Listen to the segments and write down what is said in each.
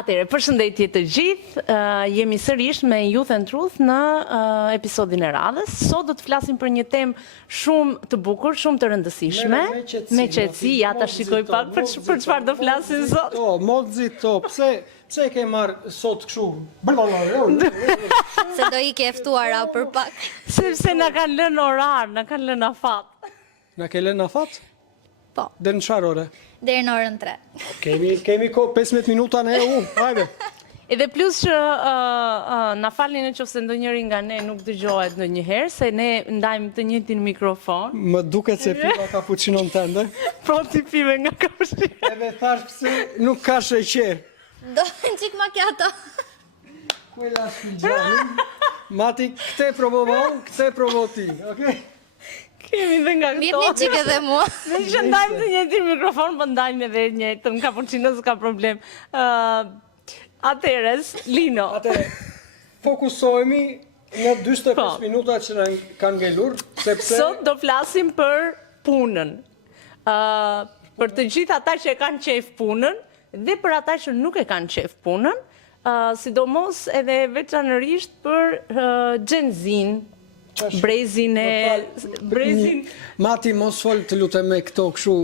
Atëre, përshëndetje të gjithë, jemi sërish me Youth and Truth në episodin e radhës. Sot do të flasim për një temë shumë të bukur, shumë të rëndësishme. Me qetësi, ja ta shikoj pak për çfarë do flasim sot. Mozi to, pse ke marrë sot kështu? Se do i ke ftuara për pak. Sepse na kanë lënë orar, na kanë lënë afat. Na ke lënë afat? Po. Dhe në çfarë ore? Deri në orën 3. Kemi kohë 15 minuta ne, hajde. Edhe plus që na falni nëse ndonjëri nga ne nuk dëgjohet ndonjëherë, se ne ndajmë të njëjtin mikrofon. Më duket se piva kapuçinon tënde. Po ti pive nga kapuçino. Edhe thash pse nuk ka sheqer. Do në qik macchiato. Quella sfigiani. Mati, këte provo ti, okej? Kemi dhe nga këto. Mirë një qik edhe mua. Ne që ndajmë të njëjtin mikrofon, po ndajmë edhe njëjtën kapuçino, s'ka problem. Atëres, Lino. Atëre, fokusohemi në 45 minuta që na kanë ngelur, sepse Sot do flasim për punën. Për të gjithë ata që e kanë qef punën dhe për ata që nuk e kanë qef punën, sidomos edhe veçanërisht për Gen Z-in, brezin. Mati mos fol të lutem me këto kështu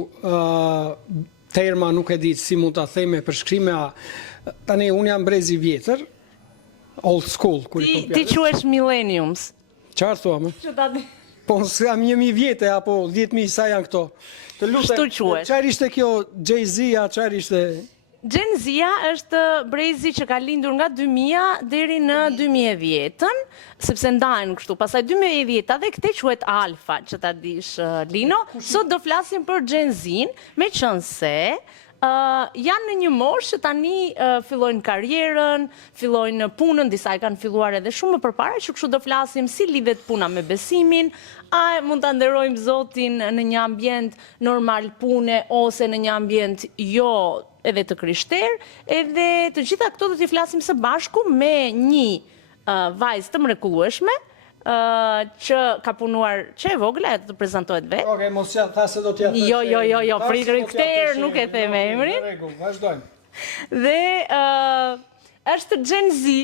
terma, nuk e di si mund ta them me përshkrime. Tani unë jam brezi vjetër, old school kur i Ti quhesh millenniums. Çfarë thua më? Që ta di. Po jam 1000 vjetë apo 10.000 sa janë këto. Të lutem. Kështu quhesh. Çfarë ishte kjo Jay-Z-a, çfarë ishte? Gen Z-a është brezi që ka lindur nga 2000 deri në 2010-ën, sepse ndajnë kështu. Pastaj 2010-a dhe këte quhet Alfa, që ta dish Lino. Sot do flasim për Gen Z-in, meqense janë në një moshë që tani fillojnë karrierën, fillojnë punën, disa e kanë filluar edhe shumë më përpara, që kështu do flasim si lidhet puna me besimin, a mund ta nderojmë Zotin në një ambient normal pune ose në një ambient jo edhe të krishter, edhe të gjitha këto do t'i flasim së bashku me një vajzë të mrekullueshme, që ka punuar që e vogla, e të prezentohet vetë. Okej, mos ja tha se do t'ja thësh. Jo, pritri këter, nuk e them emrin. Në rregull, vazhdojmë. Dhe është Gen Z,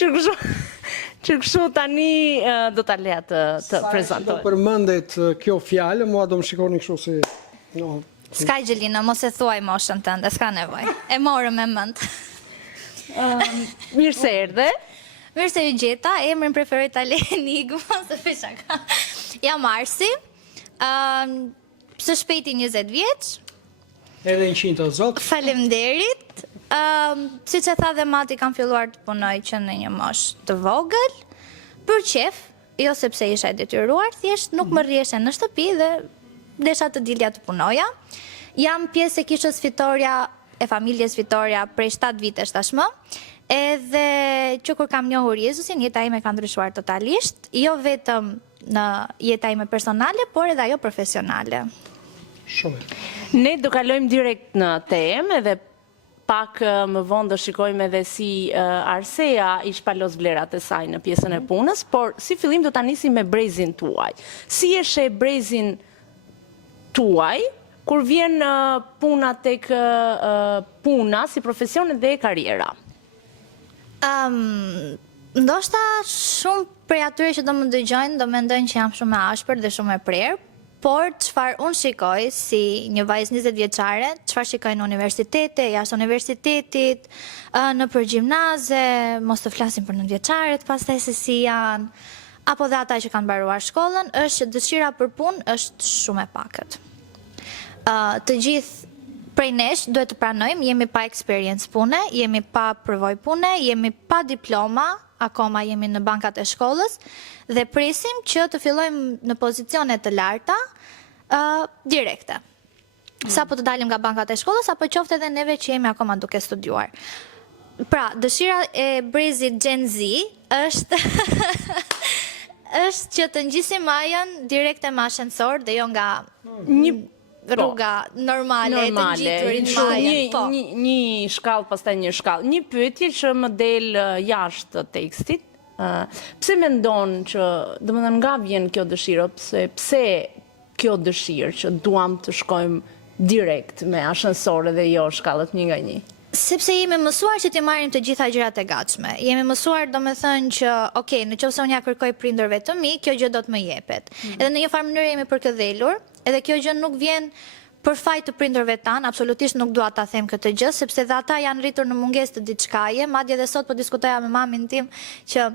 që kështu tani do ta leja të prezentohet. Do përmendet kjo fjalë, mua do më shikoni kështu si S'ka Gjelina, mos e thuaj moshën tënde, s'ka nevoj. E morë me mend. Mirë se erdhe. Mirë se ju gjeta, emrin preferoj ta le Enigma, se fesha ka. Jam Arsi, së shpejti 20 vjeç. Edhe 100 o zot. Faleminderit. Si që tha dhe Mati, kam filluar të punoj që në një mosh të vogël, për qef, jo sepse isha e detyruar, thjesht nuk më rrieshe në shtëpi dhe desha të dilja të punoja. Jam pjesë e kishës fitoria, e familjes fitoria prej 7 vitesh tashmë, edhe që kur kam njohur Jezusin, jeta ime ka ndryshuar totalisht, jo vetëm në jeta ime personale, por edhe ajo profesionale. Shumë. Ne do kalojmë direkt në temë, edhe pak më vonë do shikojmë edhe si Arsea i shpalos vlerat e saj në pjesën e punës, por si fillim do ta nisim me brezin tuaj. Si e sheh brezin tuaj kur vjen puna tek puna si profesion dhe karriera? Ndoshta shumë prej atyre që do më dëgjojnë do mendojnë që jam shumë e ashpër dhe shumë e prerë, por çfarë unë shikoj si një vajzë 20 vjeçare, çfarë shikoj në universitete, jashtë universitetit, në përgjimnaze, mos të flasim për 9 vjeçaret, pastaj se si janë, apo dhe ata që kanë mbaruar shkollën, është që dëshira për punë është shumë e pakët. Të gjithë prej nesh duhet të pranojmë, jemi pa experience pune, jemi pa përvoj pune, jemi pa diploma, akoma jemi në bankat e shkollës, dhe presim që të fillojmë në pozicione të larta direkte. Sa po të dalim nga bankat e shkollës, apo qofte edhe neve që jemi akoma duke studiuar. Pra, dëshira e brezit Gen Z është është që të ngjisim ajën direkte me ashensor dhe jo nga një rruga normale, të ngjitur në majën. Një shkallë, pastaj një shkallë. Një pyetje që më del jashtë tekstit. Pse mendon që, domethënë nga vjen kjo dëshirë, pse kjo dëshirë që duam të shkojmë direkt me ashensore dhe jo shkallët 1 nga 1? Sepse jemi mësuar që t'i marrim të gjitha gjërat e gatshme. Jemi mësuar domethënë që, okay, nëse unë ja kërkoj prindërve të mi, kjo gjë do të më jepet. Edhe në një farë mënyrë jemi përkëdhelur, edhe kjo gjë nuk vjen për fajt të prindërve tanë, absolutisht nuk dua ta them këtë gjë, sepse dhe ata janë rritur në mungesë të diçkaje, madje edhe sot po diskutoja me mamin tim që,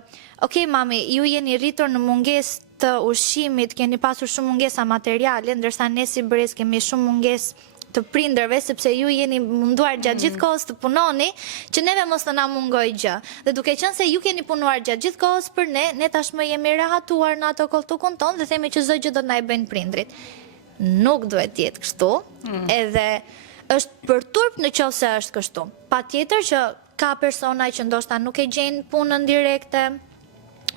okay mami, ju jeni rritur në mungesë të ushqimit, keni pasur shumë mungesa materiale, ndërsa ne si brez kemi shumë mungesë të prindërve, sepse ju jeni munduar gjatë gjithë kohës të punoni, që neve mos të na mungoj gjë. Dhe duke qenë se ju keni punuar gjatë gjithë kohës për ne, ne tashmë jemi rahatuar në ato koltukun tonë dhe themi që çdo gjë do të na e bëjnë prindrit. Nuk duhet të jetë kështu, edhe është për turp në qoftë se është kështu. Patjetër që ka persona që ndoshta nuk e gjejnë punën direkte,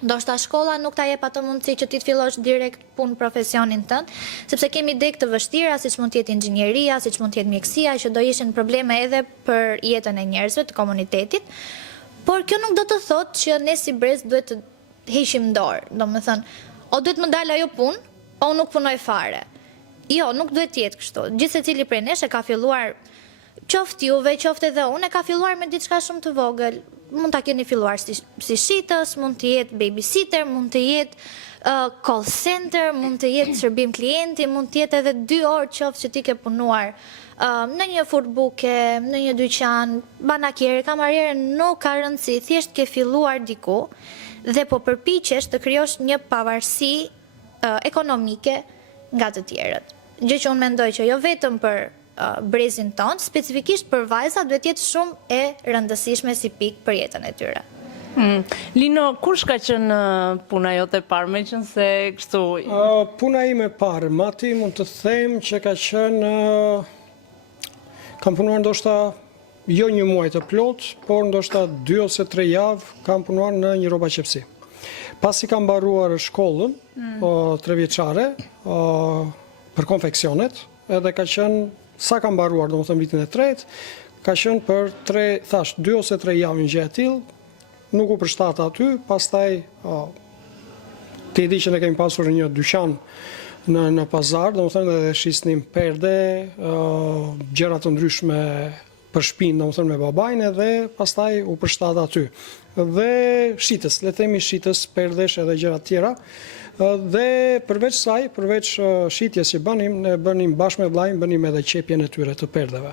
ndoshta shkolla nuk ta jep ato mundësi që ti të fillosh direkt punë profesionin tënd, sepse kemi deg të vështira, siç mund të jetë inxhinieria, siç mund të jetë mjekësia, që do ishin probleme edhe për jetën e njerëzve, të komunitetit. Por kjo nuk do të thotë që ne si brez duhet të heqim dorë. Domethënë, o duhet më dal ajo punë, o nuk punoj fare. Jo, nuk duhet të jetë kështu. Gjithë secili prej nesh e ka filluar, qoftë juve, qoftë edhe unë, e ka filluar me diçka shumë të vogël. Mund ta keni filluar si shitës, mund të jetë babysitter, mund të jetë call center, mund të jetë shërbim klienti, mund të jetë edhe 2 orë qoftë që ti ke punuar në një furbuke, në një dyqan, banakjere, kamariere, nuk ka rëndësi, thjesht ke filluar diku dhe po përpiqesh të krijosh një pavarësi ekonomike nga të tjerët. Gjë që unë mendoj që jo vetëm për brezin tonë, specifikisht për vajza duhet jetë shumë e rëndësishme si pikë për jetën e tyre. Lino, kush ka qenë puna jote e parë, meqense kështu? Puna ime e parë, Mati, mund të them që ka qenë, kam punuar ndoshta jo një muaj të plot, por ndoshta 2 ose 3 javë kam punuar në një rroba qepsi. Pasi kam mbaruar shkollën 3 vjeçare për konfeksionet, edhe ka qenë sa kam mbaruar, domethënë vitin e tretë, ka qenë për 2 ose 3 javë një gjë e tillë, nuk u përshtat aty, pastaj ti e di që ne kemi pasur një dyqan në pazar, domethënë edhe shisnim perde, gjëra të ndryshme për shtëpinë, domethënë me babain, edhe pastaj u përshtat aty. Dhe shitës, le themi shitës, perdesh edhe gjëra të tjera. Dhe përveç saj, përveç shitjes që bënim, ne bënim bashkë me vllajin, bënim edhe qepjen e tyre të perdeve.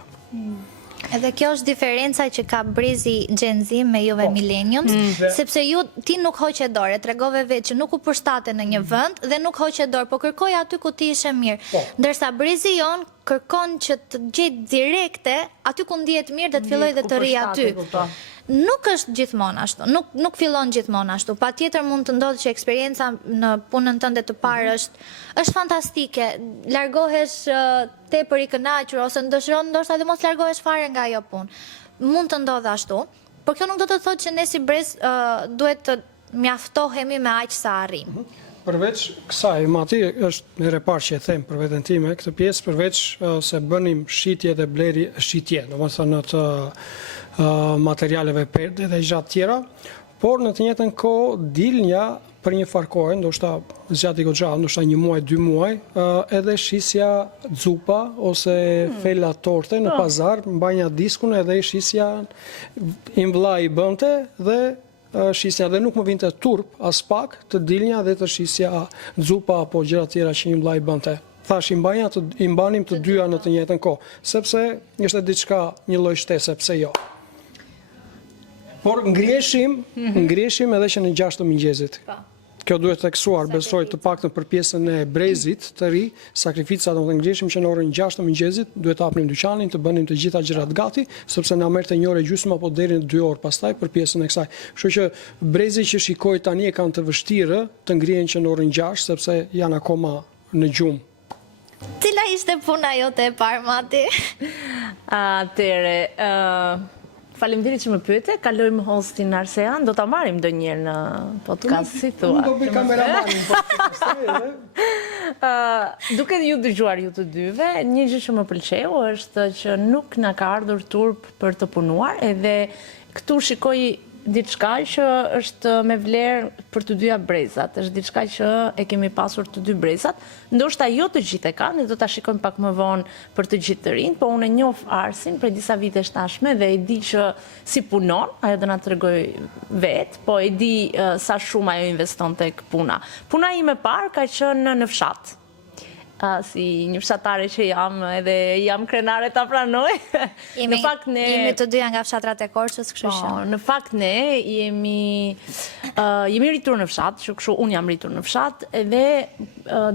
Edhe kjo është diferenca që ka brezi Gen Z me juve millenniums, sepse ti nuk hoqe dorë, tregove vetë që nuk u përshtate në një vend dhe nuk hoqe dorë, po kërkoj aty ku ti ishe mirë. Ndërsa brezi jon kërkon që të gjetë direkte aty ku ndihet mirë dhe të filloj dhe të rri aty. Nuk është gjithmonë ashtu, nuk fillon gjithmonë ashtu. Patjetër mund të ndodhë që eksperienca në punën tënde të parë është fantastike. Largohesh tepër i kënaqur ose dëshiron ndoshta edhe mos largohesh fare nga ajo punë. Mund të ndodhë ashtu, por kjo nuk do të thotë që ne si brez duhet të mjaftohemi me aq sa arrim. Përveç kësaj, Mati, është herë e parë që e them për veten time këtë pjesë, përveç se bënim shitje dhe bleri shitje, domethënë të materialeve perde dhe gjëra tjera, por në të njëjtën kohë dilnja për një farë kohë, ndoshta zgjati goxha, ndoshta 1 muaj, 2 muaj, edhe shisja xupa ose fela torte në pazar, mbajnja diskun edhe shisja imvllai bënte dhe shisja dhe nuk më vinte turp as pak të dilnja dhe të shisja xupa apo gjëra tjera që imvllai bënte. Thash i mbanim të dyja në të njëjtën kohë, sepse ishte diçka një lloj shtese, pse jo. Por ngriheshim edhe që në 6 të mëngjesit. Kjo duhet të teksuar, besoj të paktën për pjesën e brezit të ri, sakrificat do të ngriheshim që në orën 6 të mëngjesit duhet të hapnim dyqanin, të bënim të gjitha gjërat gati, sepse na merrte 1 orë gjysmë apo deri në 2 orë pastaj për pjesën e kësaj. Kështu që brezit që shikoj tani e kanë të vështirë të ngrihen që në orën 6 sepse janë akoma në gjumë. Cila ishte puna jote e parë, Mati? Atëre, faleminderit që më pyete, kalojmë hostin Arsean, do ta marrim ndonjëherë në podcast, si thua. Unë do bëj kameramanin podcast. Duke ju dëgjuar ju të dyve, një gjë që më pëlqeu është që nuk na ka ardhur turp për të punuar, edhe këtu shikoj diçka që është me vlerë për të dyja brezat, është diçka që e kemi pasur të dy brezat, ndoshta jo të gjithë e kanë, ne do ta shikojmë pak më vonë për të gjithë të rinj, po unë e njoh Arsin prej disa vitesh tashme dhe e di që si punon, ajo do na tregoj vetë, po e di sa shumë ajo investon tek puna. Puna ime parë ka qenë në fshat. Si një fshatare që jam edhe jam krenare ta pranoj. Në fakt ne jemi të dyja nga fshatrat e Korçës, kështu që. Në fakt ne jemi rritur në fshat, që kështu unë jam rritur në fshat edhe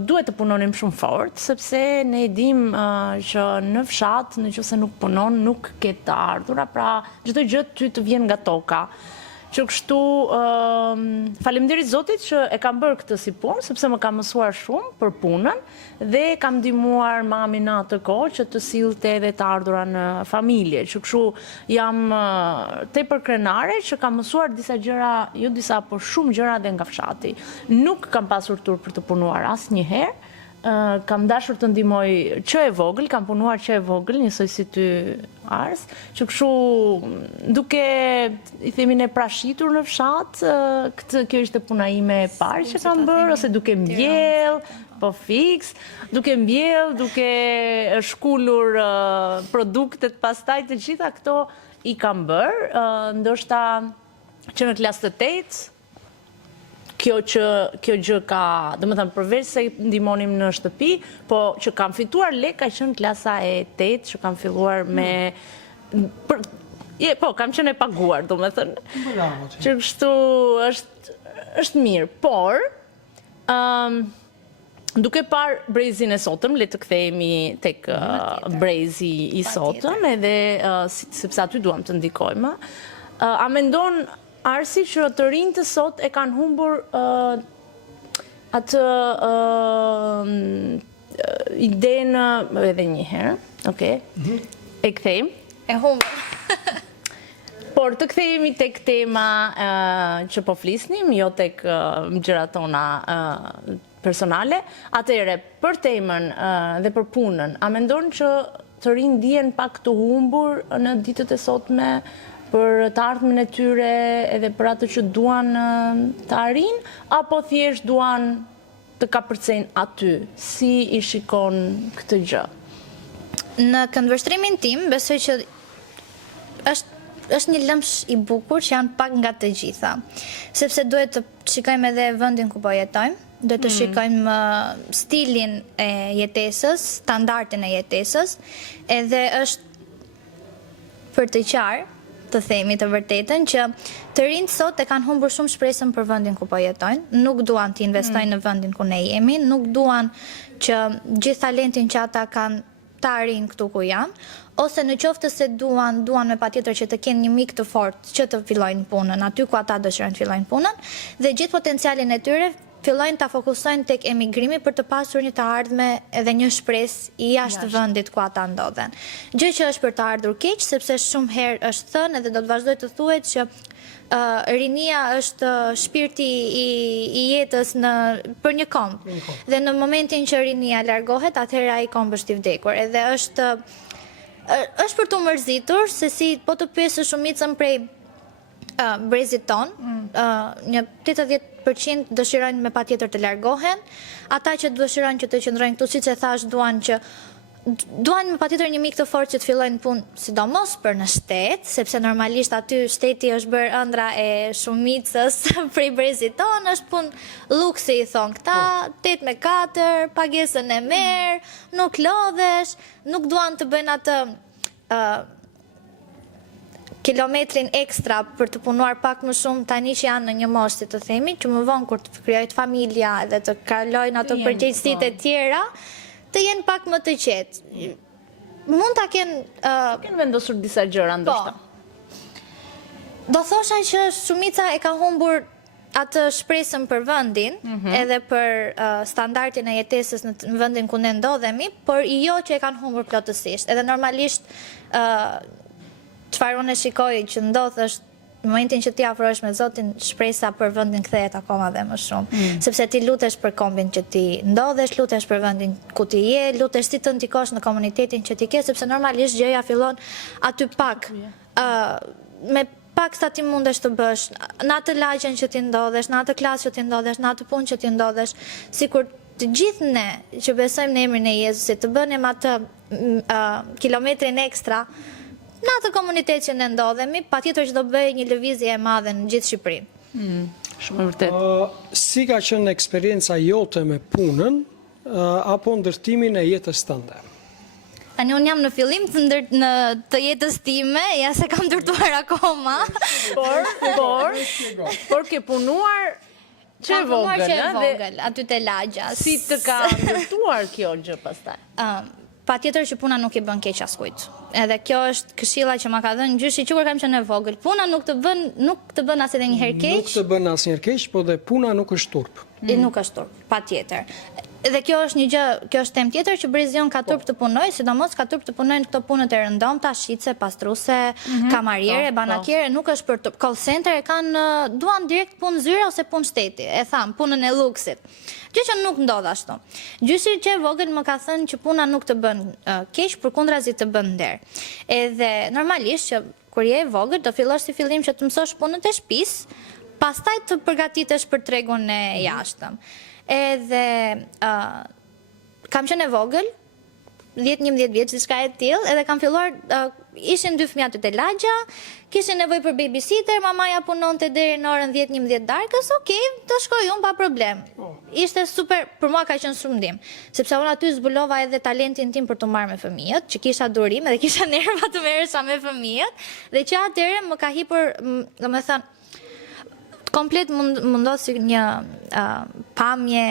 duhet të punonim shumë fort, sepse ne e dim që në fshat nëse nuk punon nuk ke të ardhura, pra çdo gjë ty të vjen nga toka. Që kështu, faleminderit Zotit që e kam bërë këtë si punë, sepse më kam mësuar shumë për punën dhe kam ndihmuar mamin në atë kohë që të sillte edhe të ardhura në familje. Që kështu jam tepër krenare që kam mësuar disa gjëra, jo disa, por shumë gjëra dhe nga fshati. Nuk kam pasur turp për të punuar asnjëherë. Kam dashur të ndihmoj që e vogël, kam punuar që e vogël, njësoj si ty Ars, që kështu duke i themi ne prashitur në fshat, kjo ishte puna ime e parë që kam bërë, ose duke mbjell, po fix, duke mbjell, duke shkullur produktet pastaj, të gjitha këto i kam bërë, ndoshta që në klasë të 8, kjo gjë ka, domethënë përveç se ndihmonim në shtëpi, po që kam fituar lek ka qenë klasa e 8 që kam filluar me po, kam qenë e paguar, domethënë. Bravo. Që kështu është mirë, por duke parë brezin e sotëm, le të kthehemi tek brezi i sotëm, edhe sepse aty duam të ndikojmë. A mendon Arsi që të rinj të sot e kanë humbur atë idenë edhe një herë, okay? E kthejmë. E humbur. Por të kthehemi tek tema që po flisnim, jo tek gjërat tona personale. Atëherë, për temën dhe për punën, a mendon që të rinj ndihen pak të humbur në ditët e sotme për të ardhmen e tyre edhe për atë që duan të arrijnë, apo thjesht duan të kapërcejnë aty? Si i shikon këtë gjë? Në këndvështrimin tim, besoj që është një lëmsh i bukur që janë pak nga të gjitha. Sepse duhet të shikojmë edhe vendin ku po jetojmë, duhet të shikojmë stilin e jetesës, standardin e jetesës, edhe është për të qarë, të themi të vërtetën, që të rinjt sot e kanë humbur shumë shpresën për vendin ku po jetojnë, nuk duan të investojnë në vendin ku ne jemi, nuk duan që gjithë talentin që ata kanë të arrijnë këtu ku janë, ose në qoftë se duan me patjetër që të kenë një mik të fortë që të fillojnë punën, aty ku ata dëshirojnë të fillojnë punën, dhe gjithë potencialin e tyre fillojnë ta fokusojnë tek emigrimi për të pasur një të ardhme edhe një shpresë i jashtë vendit ku ata ndodhen. Gjë që është për të ardhur keq, sepse shumë herë është thënë edhe do të vazhdoj të thuhet që rinia është shpirti i jetës për një komb. Dhe në momentin që rinia largohet, atëherë ai komb është i vdekur. Edhe është për të mërzitur se si po të pyesë shumicën prej brezit ton, një 80% dëshirojnë me patjetër të largohen, ata që dëshirojnë që të qëndrojnë këtu, siç e thash, duan me patjetër një mik të fortë që të fillojnë punë, sidomos për në shtet, sepse normalisht aty shteti është bërë ëndra e shumicës prej brezit ton, është punë luksi i thon këta, 8-4, pagesën e merr, nuk lodhesh, nuk duan të bëjnë atë kilometrin ekstra për të punuar pak më shumë tani që janë në një moshë, si të themi, që më vonë kur të krijojnë familja edhe të kalojnë ato përgjegjësitë e tjera, të jenë pak më të qetë. Mund ta kenë vendosur disa gjëra ndoshta. Do thosha që shumica e ka humbur atë shpresën për vendin, edhe për standardin e jetesës në vendin ku ne ndodhemi, por jo që e kanë humbur plotësisht. Edhe normalisht çfarë unë shikoj që ndodh është në momentin që ti afrohesh me Zotin, shpresa për vendin kthehet akoma dhe më shumë. Sepse ti lutesh për kombin që ti ndodhesh, lutesh për vendin ku ti je, lutesh si të ndikosh në komunitetin që ti ke, sepse normalisht gjëja fillon aty pak me pak sa ti mundesh të bësh, në atë lagjen që ti ndodhesh, në atë klasë që ti ndodhesh, në atë punë që ti ndodhesh, sikur të gjithë ne që besojmë në emrin e Jezusit të bënim atë kilometrin ekstra, në atë komunitet që ne ndodhemi, patjetër që do bëj një lëvizje e madhe në gjithë Shqipërinë. Shumë e vërtet. Si ka qenë eksperienca jote me punën apo ndërtimin e jetës tënde? Tani unë jam në fillim të jetës time, ja se kam ndërtuar akoma. Por ke punuar që e vogël, aty te lagja. Si të ka ndërtuar kjo gjë pastaj? Patjetër që puna nuk i bën keq askujt. Edhe kjo është këshilla që ma ka dhënë gjyshi që kur kam qenë e vogël. Puna nuk të bën as edhe një herë keq. Nuk të bën asnjëherë keq, po dhe puna nuk është turp. Nuk është turp, patjetër. Dhe kjo është një gjë, kjo është temë tjetër që Brizion ka turp të punoj, sidomos ka turp të punojnë këto punët e rëndomta, shitse, pastruse, kamariere, banakiere, nuk është për turp. Call center e kanë duan direkt punë zyre ose punë shteti, e tham, punën e luksit. Gjë që nuk ndodh ashtu. Gjyshi që e vogël më ka thënë që puna nuk të bën keq, përkundrazi të bën nder. Edhe normalisht që kur je e vogël do fillosh si fillim që të mësosh punën e shtëpisë, pastaj të përgatitesh për tregun e jashtëm. Edhe kam qenë e vogël, 10-11 vjeç, diçka e tillë, edhe kam filluar, ishin 2 fëmijë aty te lagja, kishin nevojë për babysitter, mamaja punonte deri në orën 10-11 darkës, okay, të shkoj unë pa problem. Ishte super, për mua ka qenë shumë ndim, sepse unë aty zbulova edhe talentin tim për të marrë me fëmijët, që kisha durim edhe kisha nerva të merresha me fëmijët, dhe që atëherë më ka hipur, domethënë, komplet mundos si një pamje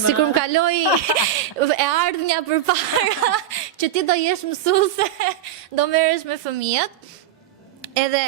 sikur më kaloi e ardhmja përpara që ti do jesh mësuese, do merresh me fëmijët. Edhe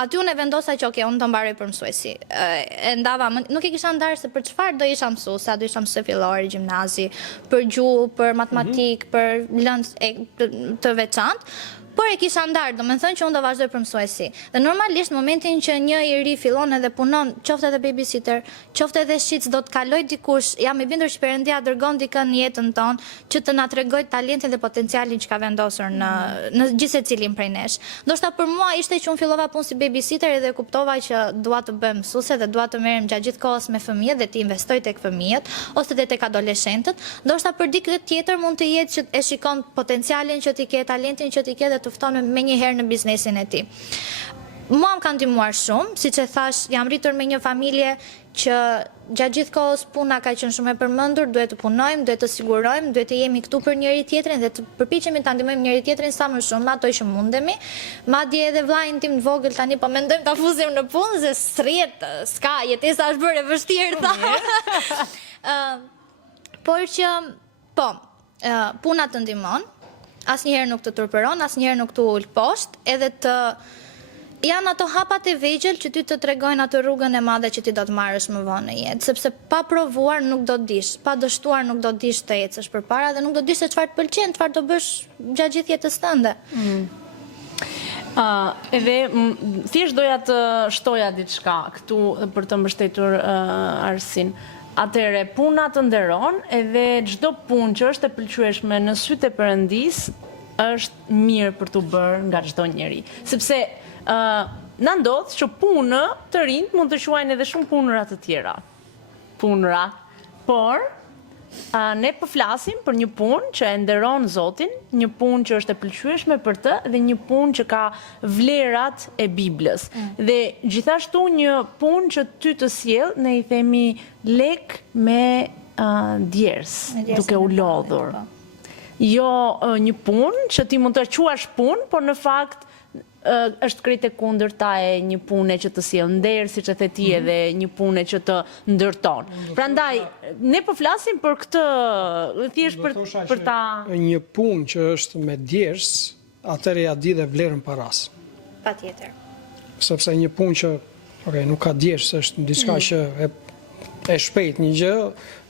aty unë e vendosa që unë do mbaroj për mësuesi. E ndava, nuk e kisha ndarë se për çfarë do isha mësuese, do isha mësuese fillore, gjimnazi, për gjuhë, për matematikë, për lëndë të veçantë. Por e kisha ndarë, do me thënë që unë do vazhdoj për mësuesi. Dhe normalisht, në momentin që një i ri fillon edhe punon, qofte edhe babysitter, qofte edhe shitës, do të kaloj dikush, jam i bindur që Perëndia dërgon dikën në jetën tonë, që të na tregoj talentin dhe potencialin që ka vendosur në gjithse cilin prej nesh. Ndoshta për mua ishte që unë fillova punë si babysitter dhe kuptova që dua të bëhem mësuese dhe dua të merrem gjatë gjithë kohës me fëmijët dhe të investoj tek fëmijët ose dhe tek adoleshentët. Ndoshta për dikë tjetër mund të jetë që e shikon potencialin që ti ke, talentin që ti ke dhe të fton me një herë në biznesin e ti. Mua më kanë ndihmuar shumë, siç e thash, jam rritur me një familje që gjatë gjithë kohës puna ka qenë shumë e përmendur, duhet të punojmë, duhet të sigurojmë, duhet të jemi këtu për njëri tjetrin dhe të përpiqemi ta ndihmojmë njëri tjetrin sa më shumë, ato që mundemi. Madje edhe vllajin tim të vogël tani po mendojmë ta fusim në punë, se s'rrihet, s'ka, jetesa është bërë e vështirë tha. Por që po, puna të ndihmon. Asnjëherë nuk të turpëron, asnjëherë nuk të ul poshtë, edhe të janë ato hapat e vegjël që ty të tregojnë atë rrugën e madhe që ti do të marrësh më vonë në jetë, sepse pa provuar nuk do të dish, pa dështuar nuk do të dish të ecësh përpara dhe nuk do të dish se çfarë të pëlqen, çfarë do bësh gjatë gjithë jetës tënde. Edhe thjesht doja të shtoja diçka këtu për të mbështetur Arsin. Atëre, puna të nderon edhe çdo punë që është e pëlqyeshme në sytë e Perëndis është mirë për t'u bërë nga çdo njeri. Sepse na ndodh që punë të rinjt mund të quajnë edhe shumë punëra të tjera. Punëra. Por ne po flasim për një punë që e nderon Zotin, një punë që është e pëlqyeshme për të dhe një punë që ka vlerat e Biblës. Dhe gjithashtu një punë që ty të sjell, ne i themi lek me djers, duke u lodhur. Jo një punë që ti mund të quash punë, por në fakt është krejt e kundërta e një pune që të sjell nder, siç e the ti, edhe një pune që të ndërton. Prandaj ne po flasim për këtë, thjesht për ta një punë që është me djers, atëherë ja di dhe vlerën paras. Patjetër. Sepse një punë që nuk ka djers, është diçka që e shpejt një gjë,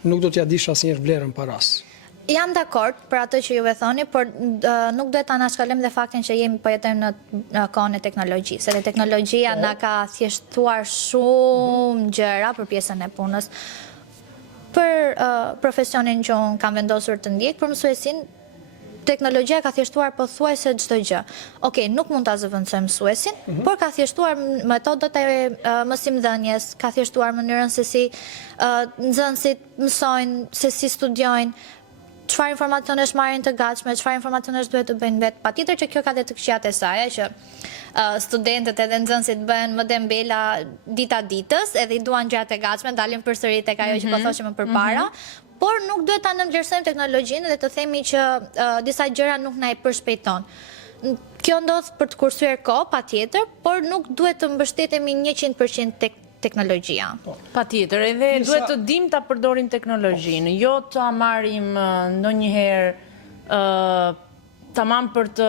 nuk do t'ja dish asnjëherë vlerën paras. Jam dakord për atë që juve thoni, por nuk duhet ta anashkalojmë dhe faktin që jemi po jetojmë në kohën e teknologjisë. Edhe teknologjia na ka thjeshtuar shumë gjëra për pjesën e punës. Për profesionin që unë kam vendosur të ndjek, për mësuesin, teknologjia ka thjeshtuar pothuajse çdo gjë. Okej, nuk mund ta zëvendësoj mësuesin, por ka thjeshtuar metodat e mësimdhënies, ka thjeshtuar mënyrën se si nxënësit mësojnë, se si studiojnë, çfarë informacionesh marrin të gatshme, çfarë informacionesh duhet të bëjnë vetë. Patjetër që kjo ka dhe të këqijat e saj, që studentët edhe nxënësit bëhen më dembela dita ditës, edhe i duan gjërat e gatshme, dalin përsëri tek ajo që po thoshim më përpara. Por nuk duhet ta nënvlerësojmë teknologjinë dhe të themi që disa gjëra nuk na i përshpejton. Kjo ndodh për të kursyer kohë, patjetër, por nuk duhet të mbështetemi 100% tek teknologjia. Patjetër, edhe duhet të dim ta përdorim teknologjinë, jo ta marrim ndonjëherë tamam për të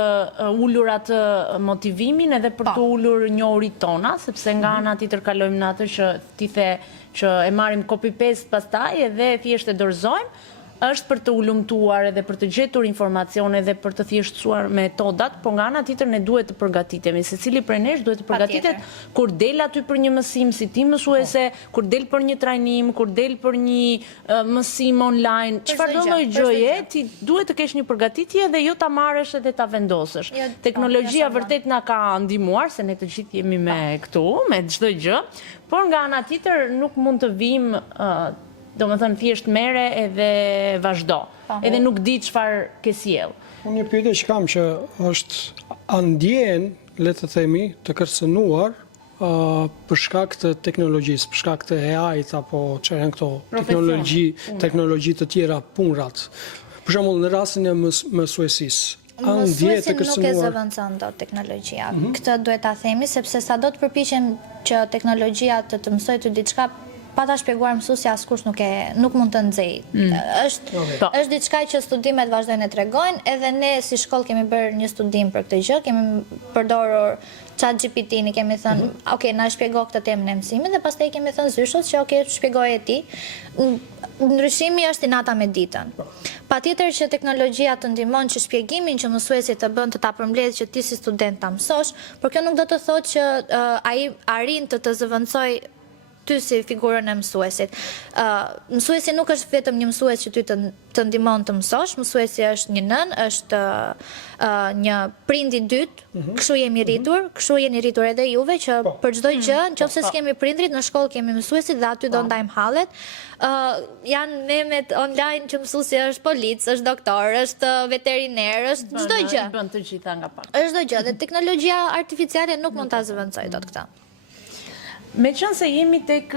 ulur atë motivimin edhe për të ulur njohurit tona, sepse nga ana tjetër kalojmë në atë që ti the që e marrim copy-paste pastaj edhe thjesht e dorëzojmë, është për të ulumtuar edhe për të gjetur informacione edhe për të thjeshtësuar metodat, por nga ana tjetër ne duhet të përgatitemi, secili prej nesh duhet të përgatitet kur del aty për një mësim si ti mësuese, kur del për një trajnim, kur del për një mësim online, çfarëdo lloj gjëje, ti duhet të kesh një përgatitje dhe jo ta marrësh edhe ta vendosësh. Teknologjia vërtet na ka ndihmuar se ne të gjithë jemi me këtu, me çdo gjë, por nga ana tjetër nuk mund të vim do më thënë thjesht mere edhe vazhdo, edhe nuk di çfarë ke sjell. Unë një pyetje që kam që është a ndjen, le të themi, të kërcënuar për shkak të teknologjisë, për shkak të AI-t apo çfarë janë këto teknologji të tjera punrat. Për shembull në rastin e mësuesisë. Mësuesin nuk e zëvendëson dot teknologjia. Këtë duhet ta themi sepse sado të përpiqem që teknologjia të mësojë të diçka, pa ta shpjeguar mësuesja askush nuk mund të nxejë. Është diçka që studimet vazhdojnë të tregojnë, edhe ne si shkollë kemi bërë një studim për këtë gjë, kemi përdorur ChatGPT-n, kemi thënë, okay, na shpjego këtë temën e mësimit dhe pastaj kemi thënë zyshut që okay, shpjegoje ti. Ndryshimi është i nata me ditën. Patjetër që teknologjia të ndihmon që shpjegimin që mësuesi të bën të ta përmbledh që ti si student ta mësosh, por kjo nuk do të thotë që ai arrin të zëvendësoj ty si figurën e mësuesit. Mësuesi nuk është vetëm një mësues që ty të ndihmon të mësosh, mësuesi është një nën, është një prind i dytë, kështu jemi rritur, kështu jeni rritur edhe juve që për çdo gjë, nëse s'kemi prindrit, në shkollë kemi mësuesit dhe aty do ndajmë hallet. Janë memet online që mësuesi është polic, është doktor, është veteriner, është çdo gjë. Bën të gjitha nga pak. Është çdo gjë dhe teknologjia artificiale nuk mund ta zëvendësojë dot këtë. Me qënë se jemi tek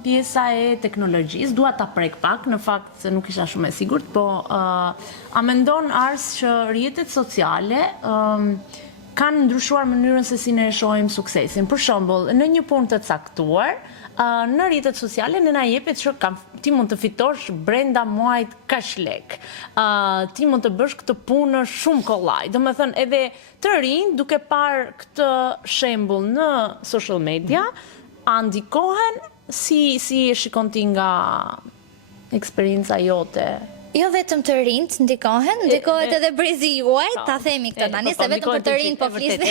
pjesa e teknologjisë, dua ta prek pak, në fakt se nuk isha shumë e sigurt, po a mendon Ars që rrjetet sociale kanë ndryshuar mënyrën se si ne e shohim suksesin? Për shembull, në një punë të caktuar, në rrjetet sociale ne na jepet që ti mund të fitosh brenda muajit kaq lek. Ti mund të bësh këtë punë shumë kollaj. Domethënë edhe të rinj duke parë këtë shembull në social media, a ndikohen si e shikon ti nga eksperienca jote? Jo vetëm të rinjt ndikohet edhe brezi juaj, ta themi këtë tani, se vetëm për të rinjt po flisni.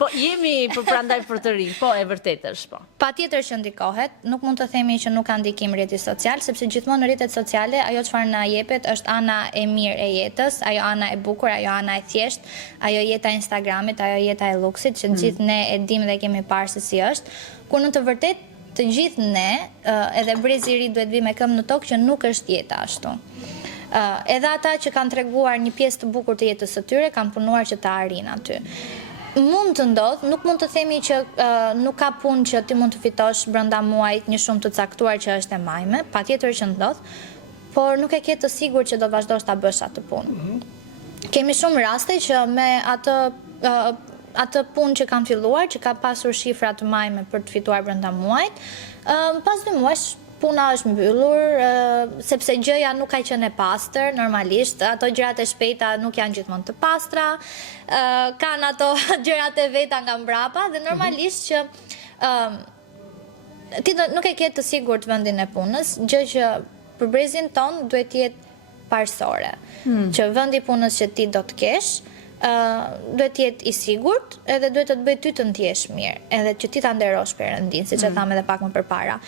Po jemi prandaj për të rinj, po e vërtet është po. Patjetër që ndikohet, nuk mund të themi që nuk ka ndikim rrjeti social, sepse gjithmonë në rrjetet sociale ajo çfarë na jepet është ana e mirë e jetës, ajo ana e bukur, ajo ana e thjeshtë, ajo jeta e Instagramit, ajo jeta e luksit që gjithë ne e dimë dhe kemi parë se si është, kur në të vërtetë të gjithë ne, edhe brezi i ri duhet vi me këmbë në tokë që nuk është jeta ashtu. Edhe ata që kanë treguar një pjesë të bukur të jetës së tyre kanë punuar që ta arrijnë aty. Mund të ndodh, nuk mund të themi që nuk ka punë që ti mund të fitosh brenda muajit një shumë të caktuar që është e majme, patjetër që ndodh, por nuk e ke të sigurt që do të vazhdosh ta bësh atë punë. Kemi shumë raste që me atë punë që kanë filluar, që ka pasur shifra të majme për të fituar brenda muajit, pas 2 muajsh puna është mbyllur, sepse gjëja nuk ka qenë e pastër, normalisht, ato gjërat e shpejta nuk janë gjithmonë të pastra, kanë ato gjërat e veta nga mbrapa dhe normalisht që ti nuk e ke të sigurt vendin e punës, gjë që për brezin ton duhet jetë parësore, që vendi i punës që ti do të kesh, duhet jetë i sigurt edhe duhet të bëj ty të ndjesh mirë, edhe që ti ta nderosh Perëndin, siç e tham edhe pak më përpara.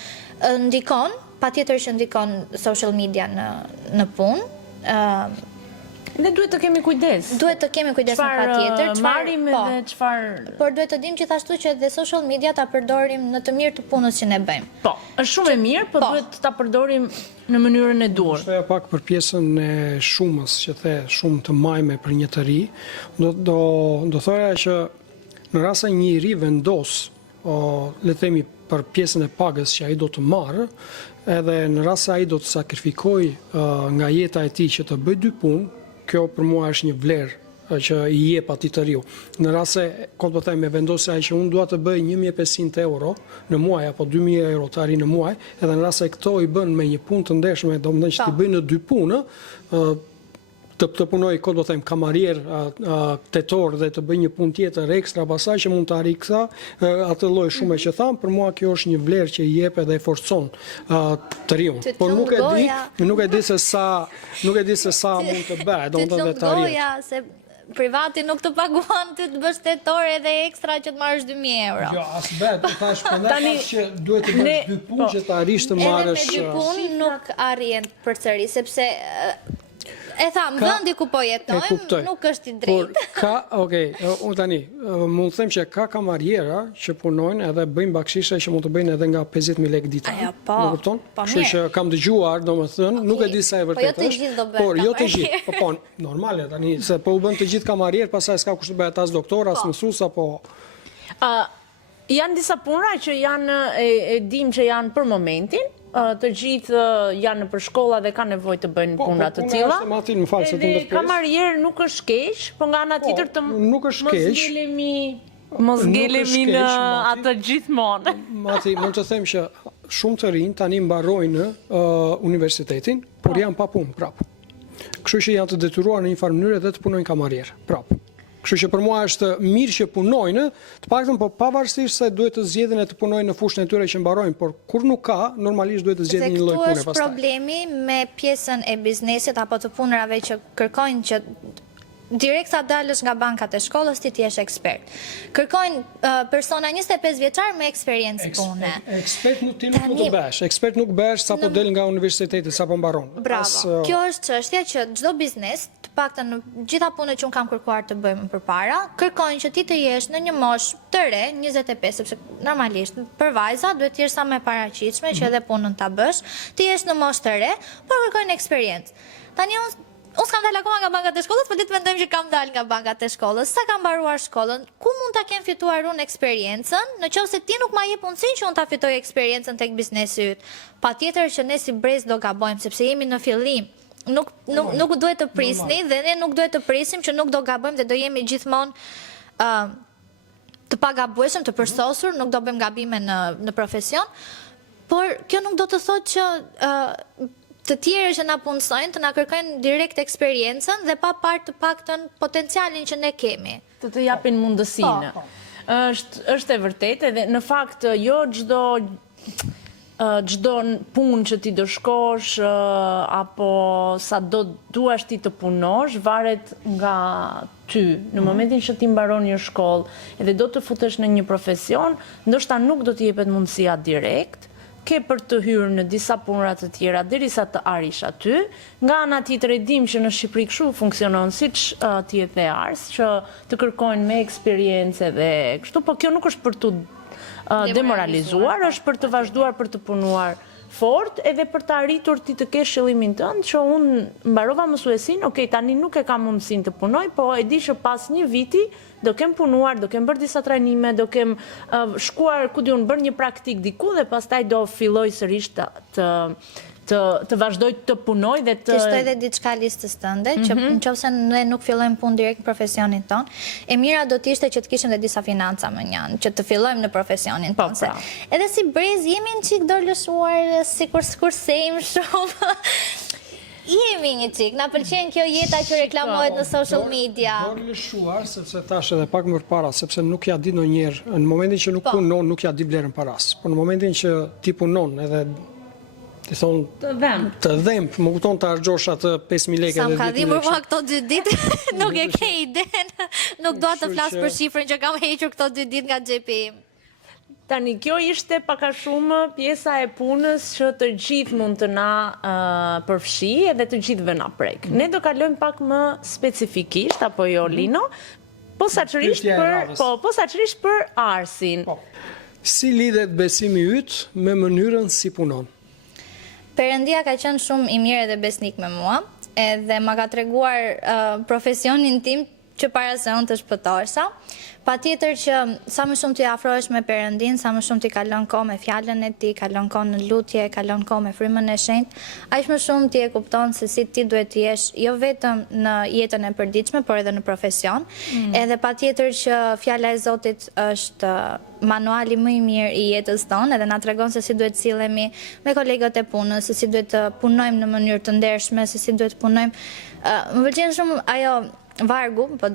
Ndikon, patjetër që ndikon social media në punë. Ne duhet të kemi kujdes. Duhet të kemi kujdes me patjetër, Çfarë marrim edhe çfarë. Por duhet të dim gjithashtu që edhe social media ta përdorim në të mirë të punës që ne bëjmë. Po, është shumë e mirë, po duhet ta përdorim në mënyrën e duhur. Shtoja pak për pjesën e shumës, që the shumë të majme për një të ri, do thoja që në rast se një i ri vendos, le të themi për pjesën e pagës që ai do të marrë, edhe në rast se ai do të sakrifikoj nga jeta e tij që të bëj dy punë, kjo për mua është një vlerë që i jep atij të riu. Në rast se, kot po them, vendosja që unë dua të bëj 1.500 euro në muaj apo 2.000 euro të arri në muaj, edhe në rast se këto i bën me një punë të ndeshme, domethënë që ti bëj në dy punë, të punoj, kot po them, kamarier tetor dhe të bëj një punë tjetër ekstra pasaj që mund të arri atë lloj shumë që tham, për mua kjo është një vlerë që i jep edhe e forcon të riun. Por nuk e di se sa mund të bëj, domethënë të arrijë. Se privati nuk të paguan ty të bësh tetor edhe ekstra që të marrësh 2.000 euro. Jo, as bëhet, po thash prandaj që duhet të bësh dy punë që të arrish të marrësh. Edhe me dy punë nuk arrin përsëri, sepse e tham, vendi ku po jetojmë nuk është i drejtë. Unë tani, mund të them që ka kamariera që punojnë edhe bëjnë bakshishe që mund të bëjnë edhe nga 50.000 lekë dita. Po, më kupton? Kështu që kam dëgjuar, domethënë, nuk e di sa e vërtetë është. Por jo të gjithë. Po, normale tani, se po u bën të gjithë kamarierë, pastaj s'ka kush të bëhet as doktor, as mësues apo janë disa puna që janë e dim që janë për momentin. Të gjithë janë për shkolla dhe kanë nevojë të bëjnë puna të tilla. Kamarier nuk është keq, por nga ana tjetër të mos ngelemi në atë gjithmonë. Mati, mund të them që shumë të rinj tani mbarojnë universitetin, por janë pa punë prapë. Kështu që janë të detyruar në një farë mënyrë edhe të punojnë kamarier prapë. Kështu që për mua është mirë që punojnë, të paktën po pavarësisht se duhet të zgjedhin e të punojnë në fushën e tyre që mbarojnë, por kur nuk ka, normalisht duhet të zgjedhin një lloj pune pastaj. Këtu është problemi me pjesën e biznesit apo të punërave që kërkojnë që direkt sa dalësh nga bankat e shkollës ti jesh ekspert. Kërkojnë persona 25 vjeçar me eksperiencë pune. Ekspert nuk ti nuk do bësh. Ekspert nuk bësh sapo del nga universiteti, sapo mbaron. Bravo. Kjo është çështja që çdo biznes, të paktën në gjitha punët që un kam kërkuar të bëjmë përpara, kërkojnë që ti të jesh në një moshë të re, 25, sepse normalisht për vajza duhet të jesh sa më e paraqitshme që edhe punën ta bësh, ti jesh në moshë të re, por kërkojnë eksperiencë. Tani unë s'kam dalë akoma nga bankat e shkollës, po le të mendojmë që kam dalë nga bankat e shkollës. Sa kam mbaruar shkollën, ku mund ta kem fituar unë eksperiencën, nëse ti nuk ma jep mundësinë që unë ta fitoj eksperiencën tek biznesi yt. Patjetër që ne si brez do gabojmë, sepse jemi në fillim. Nuk duhet të prisni dhe ne nuk duhet të prisim që nuk do gabojmë dhe do jemi gjithmonë të pagabueshëm, të përsosur, nuk do bëjmë gabime në profesion. Por kjo nuk do të thotë që të tjerë që na punësojnë, të na kërkojnë direkt eksperiencën dhe pa parë të paktën potencialin që ne kemi. Të japin mundësinë. Është e vërtetë edhe në fakt jo çdo punë që ti do shkosh apo sa do duash ti të punosh varet nga ty. Në momentin që ti mbaron një shkollë edhe do të futesh në një profesion, ndoshta nuk do t'i jepet mundësia direkt, ke për të hyrë në disa puna të tjera derisa të arrish aty. Nga ana tjetër e dim që në Shqipëri kështu funksionon siç ti e the Ars, që të kërkojnë me eksperiencë dhe kështu, po kjo nuk është për të demoralizuar, është për të vazhduar për të punuar fort edhe për të arritur ti të kesh qëllimin tënd që unë mbarova mësuesin, tani nuk e kam mundësinë të punoj, po e di që pas një viti do kem punuar, do kem bërë disa trajnime, do kem shkuar, ku diun, bërë një praktik diku dhe pastaj do filloj sërish të vazhdoj të punoj dhe të... Të shtoj dhe diçka listës tënde, që nëse ne nuk fillojmë punë direkt në profesionin ton, e mira do t'ishte që të kishim dhe disa financa më njanë, që të fillojmë në profesionin ton. Edhe si brez jemi në qik dorëlëshuar, sikur sejmë shumë. Jemi një qik, na pëlqen kjo jeta që reklamohet në social media. Dorëlëshuar, sepse tash edhe pak më përpara, sepse nuk ja di ndonjëherë, në momentin që nuk punon, nuk ja di vlerën paras. Por në momentin që ti punon edhe ti thonë të dhemp, më kupton të harxhosh atë 5.000 lekë edhe 10.000 lekë. Sa më ka dhimbur mua këto 2 ditë, nuk e ke iden. Nuk dua të flas për shifrën që kam hequr këto 2 ditë nga xhepi im. Tani, kjo ishte paka shumë pjesa e punës që të gjithë mund të na përfshi edhe të gjithëve na prek. Ne do kalojmë pak më specifikisht, apo jo, Lino, posaçërisht për Arsin. Si lidhet besimi yt me mënyrën si punon? Perëndia ka qenë shumë i mirë edhe besnik me mua, edhe ma ka treguar profesionin tim që para se unë të shpëtohesha. Patjetër që sa më shumë t'i afrohesh me Perëndin, sa më shumë t'i kalon kohë me fjalën e tij, kalon kohë në lutje, kalon kohë me frymën e shenjtë, aq më shumë ti e kupton se si ti duhet të jesh jo vetëm në jetën e përditshme, por edhe në profesion. Edhe patjetër që fjala e Zotit është manuali më i mirë i jetës tonë, edhe na tregon se si duhet sillemi me kolegët e punës, se si duhet të punojmë në mënyrë të ndershme, se si duhet të punojmë. Më pëlqen shumë ajo vargu, po i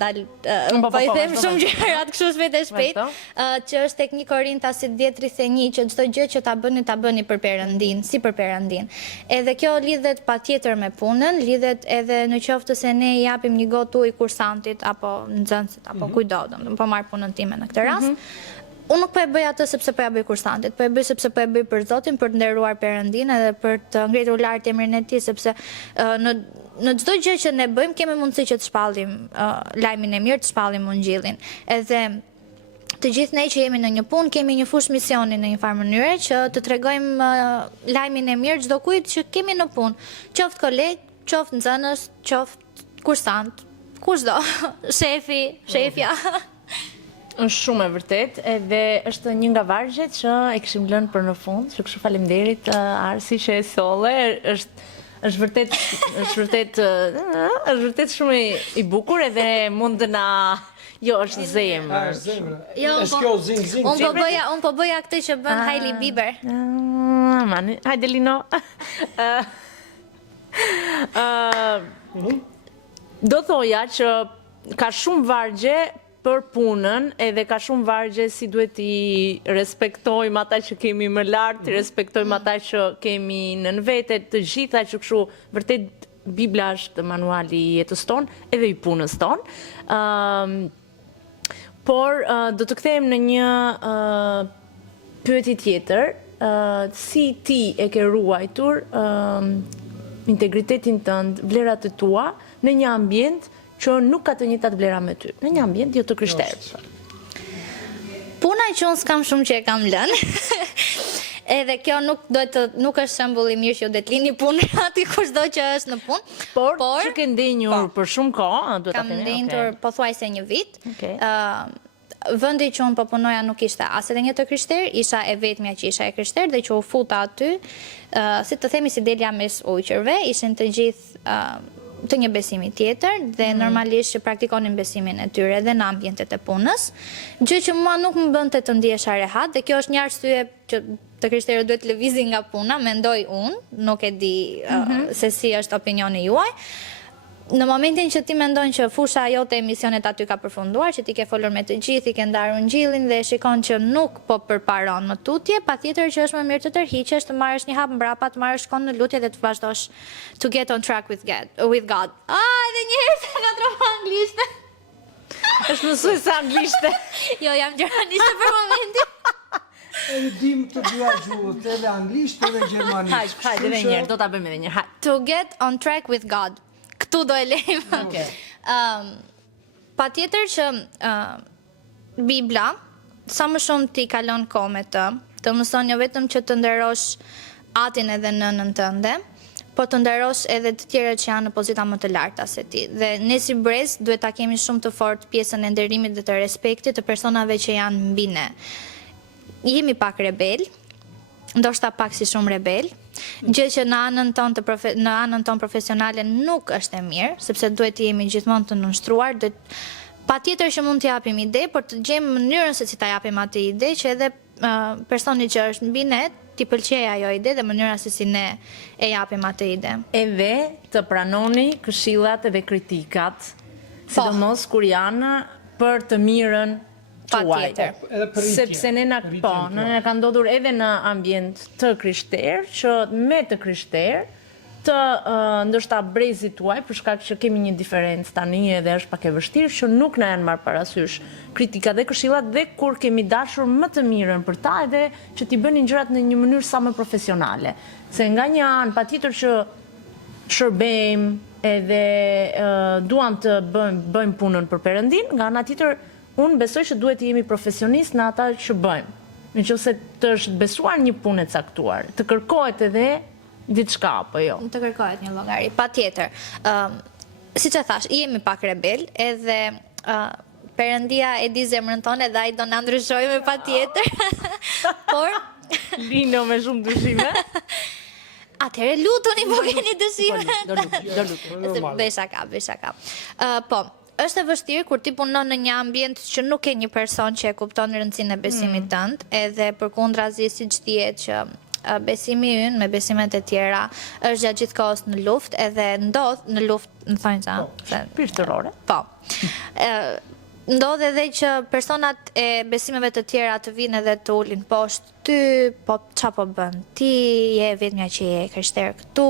them shumë gjërat kështu shpejt, që është tek 1 Korintasit 10:31, që çdo gjë që ta bëni për Perëndin, si për Perëndin. Edhe kjo lidhet patjetër me punën, lidhet edhe në qoftë se ne i japim një gotë ujë kursantit apo nxënësit apo kujdo, domethënë po marr punën time në këtë rast. Unë nuk po e bëj atë sepse po ja bëj kursantit, po e bëj sepse po e bëj për Zotin, për të nderuar Perëndin edhe për të ngritur lart emrin e Tij, sepse në çdo gjë që ne bëjmë kemi mundësi që të shpallim lajmin e mirë, të shpallim ungjillin. Edhe të gjithë ne që jemi në një punë kemi një fush misioni në një farë mënyre që të tregojmë lajmin e mirë çdo kujt që kemi në punë, qoftë koleg, qoftë nxënës, qoftë kursant, kushdo, shefja. Është shumë e vërtet, edhe është një nga vargjet që e kishim lënë për në fund, që kështu faleminderit Arsi që e solle, është vërtet shumë i bukur edhe mund të na është zemër. Është kjo zing. Unë po bëja këtë që bën Hailey Bieber. Hajde Lino. Do thoja që ka shumë vargje për punën, edhe ka shumë vargje si duhet i respektojmë ata që kemi më lart, i respektojmë ata që kemi nën vete, të gjitha që kështu vërtet Bibla është manuali i jetës tonë, edhe i punës tonë. Por do të kthehemi në një pyetje tjetër, si ti e ke ruajtur integritetin tënd, vlerat e tua në një ambient që nuk ka të njëjtat vlera me ty, në një ambient jo të krishterë. Puna që unë s'kam shumë që e kam lënë, edhe kjo nuk është shembull i mirë që do të lini punën aty kushdo që është në punë. Por që ke ndenjur për shumë kohë, duhet ta themi. Kam ndenjur pothuajse 1 vit. Vendi që unë po punoja nuk ishte as edhe një të krishterë, isha e vetmja që isha e krishterë dhe që u futa aty, si të themi si delja mes ujqërve, ishin të gjithë të një besimi tjetër dhe normalisht që praktikonin besimin e tyre dhe në ambientet e punës, gjë që mua nuk më bënte të ndihesha rehat dhe kjo është një arsye që të krishterët duhet lëvizin nga puna, mendoj unë, nuk e di se si është opinioni juaj. Në momentin që ti mendon që fusha jote e misionet aty ka përfunduar, që ti ke folur me të gjithë, i ke ndarë ungjillin dhe shikon që nuk po përparon më tutje, patjetër që është më mirë të tërhiqesh, të marrësh një hap mbrapa, të marrësh kohë në lutje dhe të vazhdosh to get on track with God. Edhe një herë se nga trova anglishte. Është mësuese anglishte. Jo, jam gjermanishte për momentin. Edhe dim të dyja gjuhët, edhe anglisht, edhe gjermanisht. Hajde edhe një herë, do ta bëjmë edhe një herë. To get on track with God. Këtu do e lejmë. Patjetër që Bibla, sa më shumë ti kalon kohë me të mëson jo vetëm që të nderosh atin edhe nënën tënde, po të nderosh edhe të tjerët që janë në pozita më të larta se ti. Dhe ne si brez duhet ta kemi shumë të fortë pjesën e nderimit dhe të respektit të personave që janë mbi ne. Jemi pak rebel, ndoshta pak si shumë rebel, gjë që në anën tonë profesionale nuk është e mirë, sepse duhet të jemi gjithmonë të nënshtruar, patjetër që mund të japim ide, por të gjejmë mënyrën se si ta japim atë ide që edhe personi që është mbi ne t'i pëlqejë ajo ide dhe mënyra se si ne e japim atë ide. Edhe të pranoni këshillat edhe kritikat, sidomos kur janë për të mirën tuaj. Sepse ne na ka ndodhur edhe në ambient të krishterë që me të krishterë të ndoshta brezit tuaj, për shkak që kemi një diferencë tani edhe është pak e vështirë, që nuk na janë marrë parasysh kritika dhe këshillat dhe kur kemi dashur më të mirën për ta edhe që t'i bënin gjërat në një mënyrë sa më profesionale. Se nga një anë patjetër që shërbejmë edhe duam të bëjmë punën për Perëndin, nga ana tjetër unë besoj që duhet të jemi profesionist në ata që bëjmë. Nëse të është besuar një punë e caktuar, të kërkohet edhe diçka apo jo. Të kërkohet një llogari, patjetër. Siç e thash, jemi pak rebel, edhe Perëndia e di zemrën tonë dhe ai do na ndryshojë me patjetër. Por Lino me shumë dyshime. atëherë lutuni po keni dëshime. Do lutem. Beshaka. Po, është e vështirë kur ti punon në një ambient që nuk ke një person që e kupton rëndësinë e besimit tënd, edhe përkundrazi siç dihet që besimi ynë me besimet e tjera është gjatë gjithë kohës në luftë, edhe ndodh në luftë, më thonë sa, Shpirtërore. Po. Ndodh edhe që personat e besimeve të tjera të vinë edhe të ulin poshtë ty, po qa po bën ti, je vetëmja që je krishter këtu,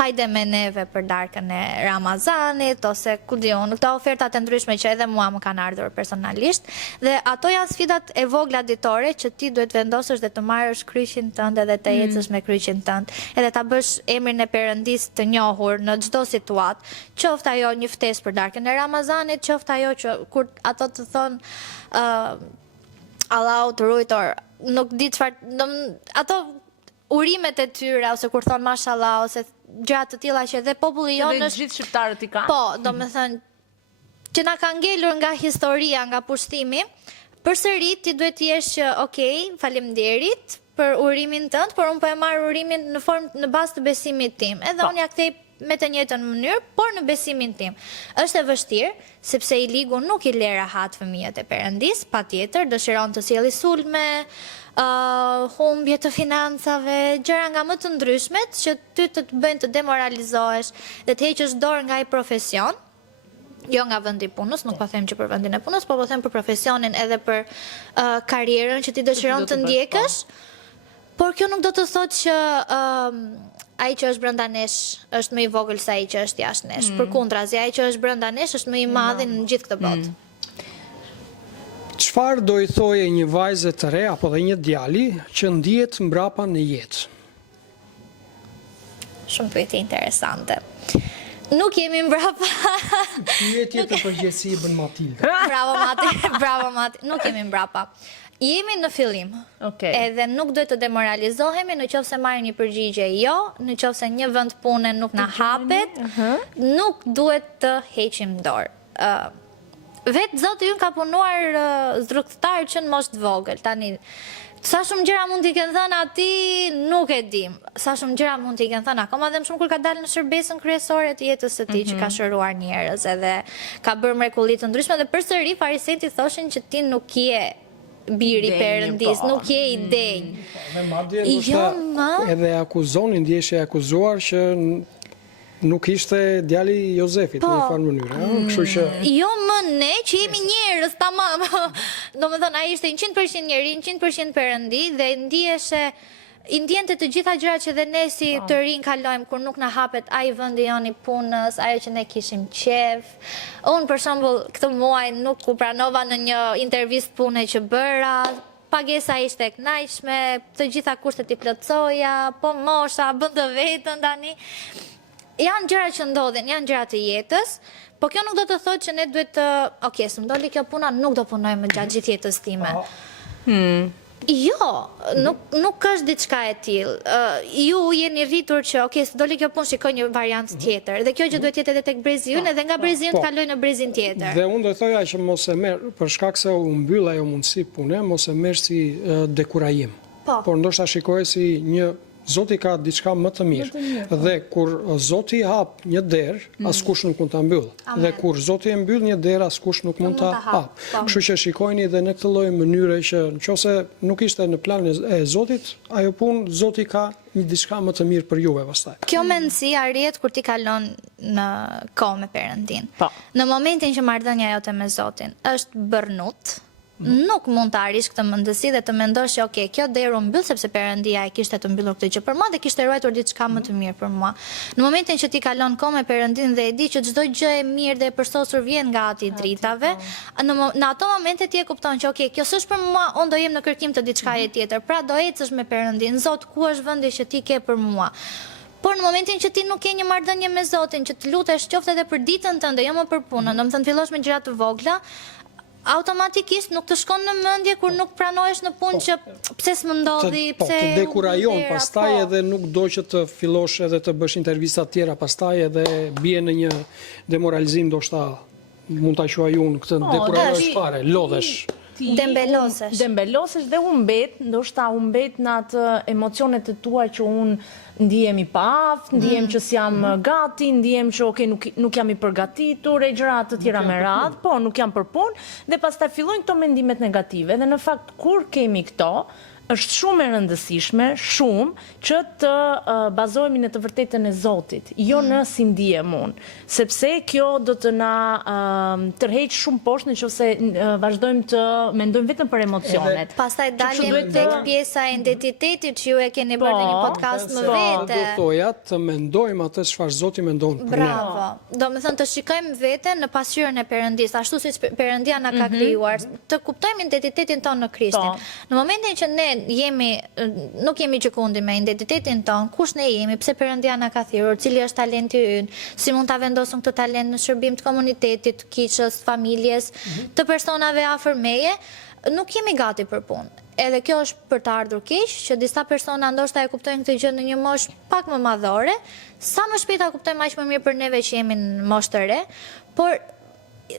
hajde me neve për darkën e Ramazanit, ose ku diun, këta ofertat e ndryshme që edhe mua më kanë ardhur personalisht, dhe ato janë sfidat e vogla ditore që ti duhet vendosësh dhe të marrësh kryqin tënd edhe të ecësh me kryqin tënd, edhe ta bësh emrin e Perëndis të njohur në çdo situatë, qoftë ajo një ftesë për darkën e Ramazanit, qoftë ajo që kur ato të thonë Allahu të ruajtor, nuk di çfarë, ato urimet e tyre ose kur thon mashallah ose gjëra të tilla që edhe populli Që jonë dhe gjithë shqiptarët i kanë. Po, domethënë që na ka ngelur nga historia, nga pushtimi, përsëri ti duhet të jesh që okay, faleminderit për urimin tënd, por unë po e marr urimin në formë në bazë të besimit tim. Edhe unë ja kthej me të njëjtën mënyrë, por në besimin tim. Është e vështirë, sepse i ligu nuk i le rahat fëmijët e Perëndis, patjetër dëshiron të sjellë sulme, humbje të financave, gjëra nga më të ndryshmet që ty të bëjnë të demoralizohesh dhe të heqësh dorë nga ai profesion. Jo nga vendi i punës, nuk po them që për vendin e punës, po them për profesionin edhe për karrierën që ti dëshiron të ndjekësh. Por kjo nuk do të thotë që ai që është brenda nesh është më i vogël se ai që është jashtë nesh. Përkundrazi, ai që është brenda nesh është më i madhi në gjithë këtë botë. Çfarë do i thoje një vajze të re apo dhe një djali që ndihet mbrapa në jetë? Shumë pyetje interesante. Nuk jemi mbrapa. Pyetje të përgjithësi bën Matilda. Bravo Mati. Nuk jemi mbrapa. Jemi në fillim, edhe nuk duhet të demoralizohemi në qoftë se marrim një përgjigje jo, në qoftë se një vend pune nuk na hapet, nuk duhet të heqim dorë. Vetë Zoti ynë ka punuar zdrugtar që në moshë të vogël, tani sa shumë gjëra mund t'i kenë thënë ati, nuk e dim. Sa shumë gjëra mund t'i kenë thënë, akoma dhe më shumë kur ka dalë në shërbesën kryesore të jetës së tij, që ka shëruar njerëz edhe ka bërë mrekulli të ndryshme, dhe përsëri farisejt i thoshin që ti nuk je biri Perëndis, nuk je i denj. Edhe akuzonin, ndjeshje akuzuar që nuk ishte djali Jozefit në një farë mënyrë. Kështu që jo më ne që jemi njerëz tamam. Domethënë ai ishte 100% njeri, 100% Perëndi dhe i ndjente të gjitha gjërat që dhe ne si të rinj kalojmë kur nuk na hapet ai vendi jon i punës, ajo që ne kishim qef. Unë për shembull këtë muaj nuk u pranova në një intervistë pune që bëra. Pagesa ishte e kënaqshme, të gjitha kushtet i plotsoja, po mosha bën të vetën tani. Janë gjëra që ndodhin, janë gjëra të jetës, po kjo nuk do të thotë që ne duhet të, okay, s'm doli kjo puna, nuk do punoj më gjatë gjithë jetës time. Jo, nuk është diçka e tillë. Ju jeni rritur që, okay, s'doli kjo punë, shikoj një variant tjetër. Dhe kjo që duhet jetë edhe tek brezi ynë, edhe nga brezi ynë të kaloj në brezin tjetër. Dhe unë do thoja që mos e merr, për shkak se u mbyll ajo mundësi pune, mos e merr si dekurajim. Por ndoshta shikoje si një Zoti ka diçka më të mirë. Dhe kur Zoti hap një derë, askush nuk mund ta mbyll. Dhe kur Zoti e mbyll një derë, askush nuk mund ta hap. Kështu që shikojeni edhe në këtë lloj mënyre që nëse nuk ishte në planin e Zotit, ajo punë Zoti ka një diçka më të mirë për juve pastaj. Kjo mendësi arrihet kur ti kalon në kohë me Perëndin. Në momentin që marrëdhënia jote me Zotin është bërnut, nuk mund të arish këtë mendësi dhe të mendosh që okay, kjo derë u mbyll sepse Perëndia e kishte të mbyllur këtë gjë për mua dhe kishte ruajtur diçka më të mirë për mua. Në momentin që ti kalon kohë me Perëndin dhe e di që çdo gjë e mirë dhe e përsosur vjen nga ati i dritave, në ato momente ti e kupton që okay, kjo s'është për mua, unë do jem në kërkim të diçkaje tjetër. Pra do ecësh me Perëndin. Zot, ku është vendi që ti ke për mua? Por në momentin që ti nuk ke një marrëdhënie me Zotin, që të lutesh qoftë edhe për ditën tënde, jo më për punën, domethënë fillosh me gjëra të vogla, automatikisht nuk të shkon në mendje kur nuk pranohesh në punë që pse s'më ndodhi, pse të dekurajon pastaj edhe nuk do që të fillosh edhe të bësh intervista të tjera pastaj edhe bie në një demoralizim ndoshta mund ta quaj unë këtë dekurajosh fare, lodhesh. Dembelosesh dhe ndoshta humbet në atë emocionet e tua që unë ndihem i paaft, ndihem që s'jam gati, ndihem që okay, nuk jam i përgatitur, e gjëra të tjera me radhë, po nuk jam për punë, dhe pastaj fillojnë këto mendimet negative, dhe në fakt kur kemi këto, është shumë e rëndësishme, që të bazohemi në të vërtetën e Zotit, jo në si ndihem unë, sepse kjo do të na tërheq shumë poshtë nëse vazhdojmë të mendojmë vetëm për emocionet. Pastaj dalim tek pjesa e identitetit që ju e keni bërë në një podcast më vete. Do thoja të mendojmë atë çfarë Zoti mendon për ne. Bravo. Domethënë të shikojmë veten në pasqyrën e Perëndis, ashtu siç Perëndia na ka krijuar, të kuptojmë identitetin tonë në Krishtin. Në momentin që ne nuk jemi gjëkundi me identitetin ton, kush ne jemi, pse Perëndia na ka thirrur, cili është talenti ynë, si mund ta vendosim këtë talent në shërbim të komunitetit, të kishës, familjes, të personave afër meje, nuk jemi gati për punë. Edhe kjo është për të ardhur keq, që disa persona ndoshta e kuptojnë këtë gjë në një moshë pak më madhore, sa më shpejt ta kuptojmë aq më mirë për neve që jemi në moshë të re, por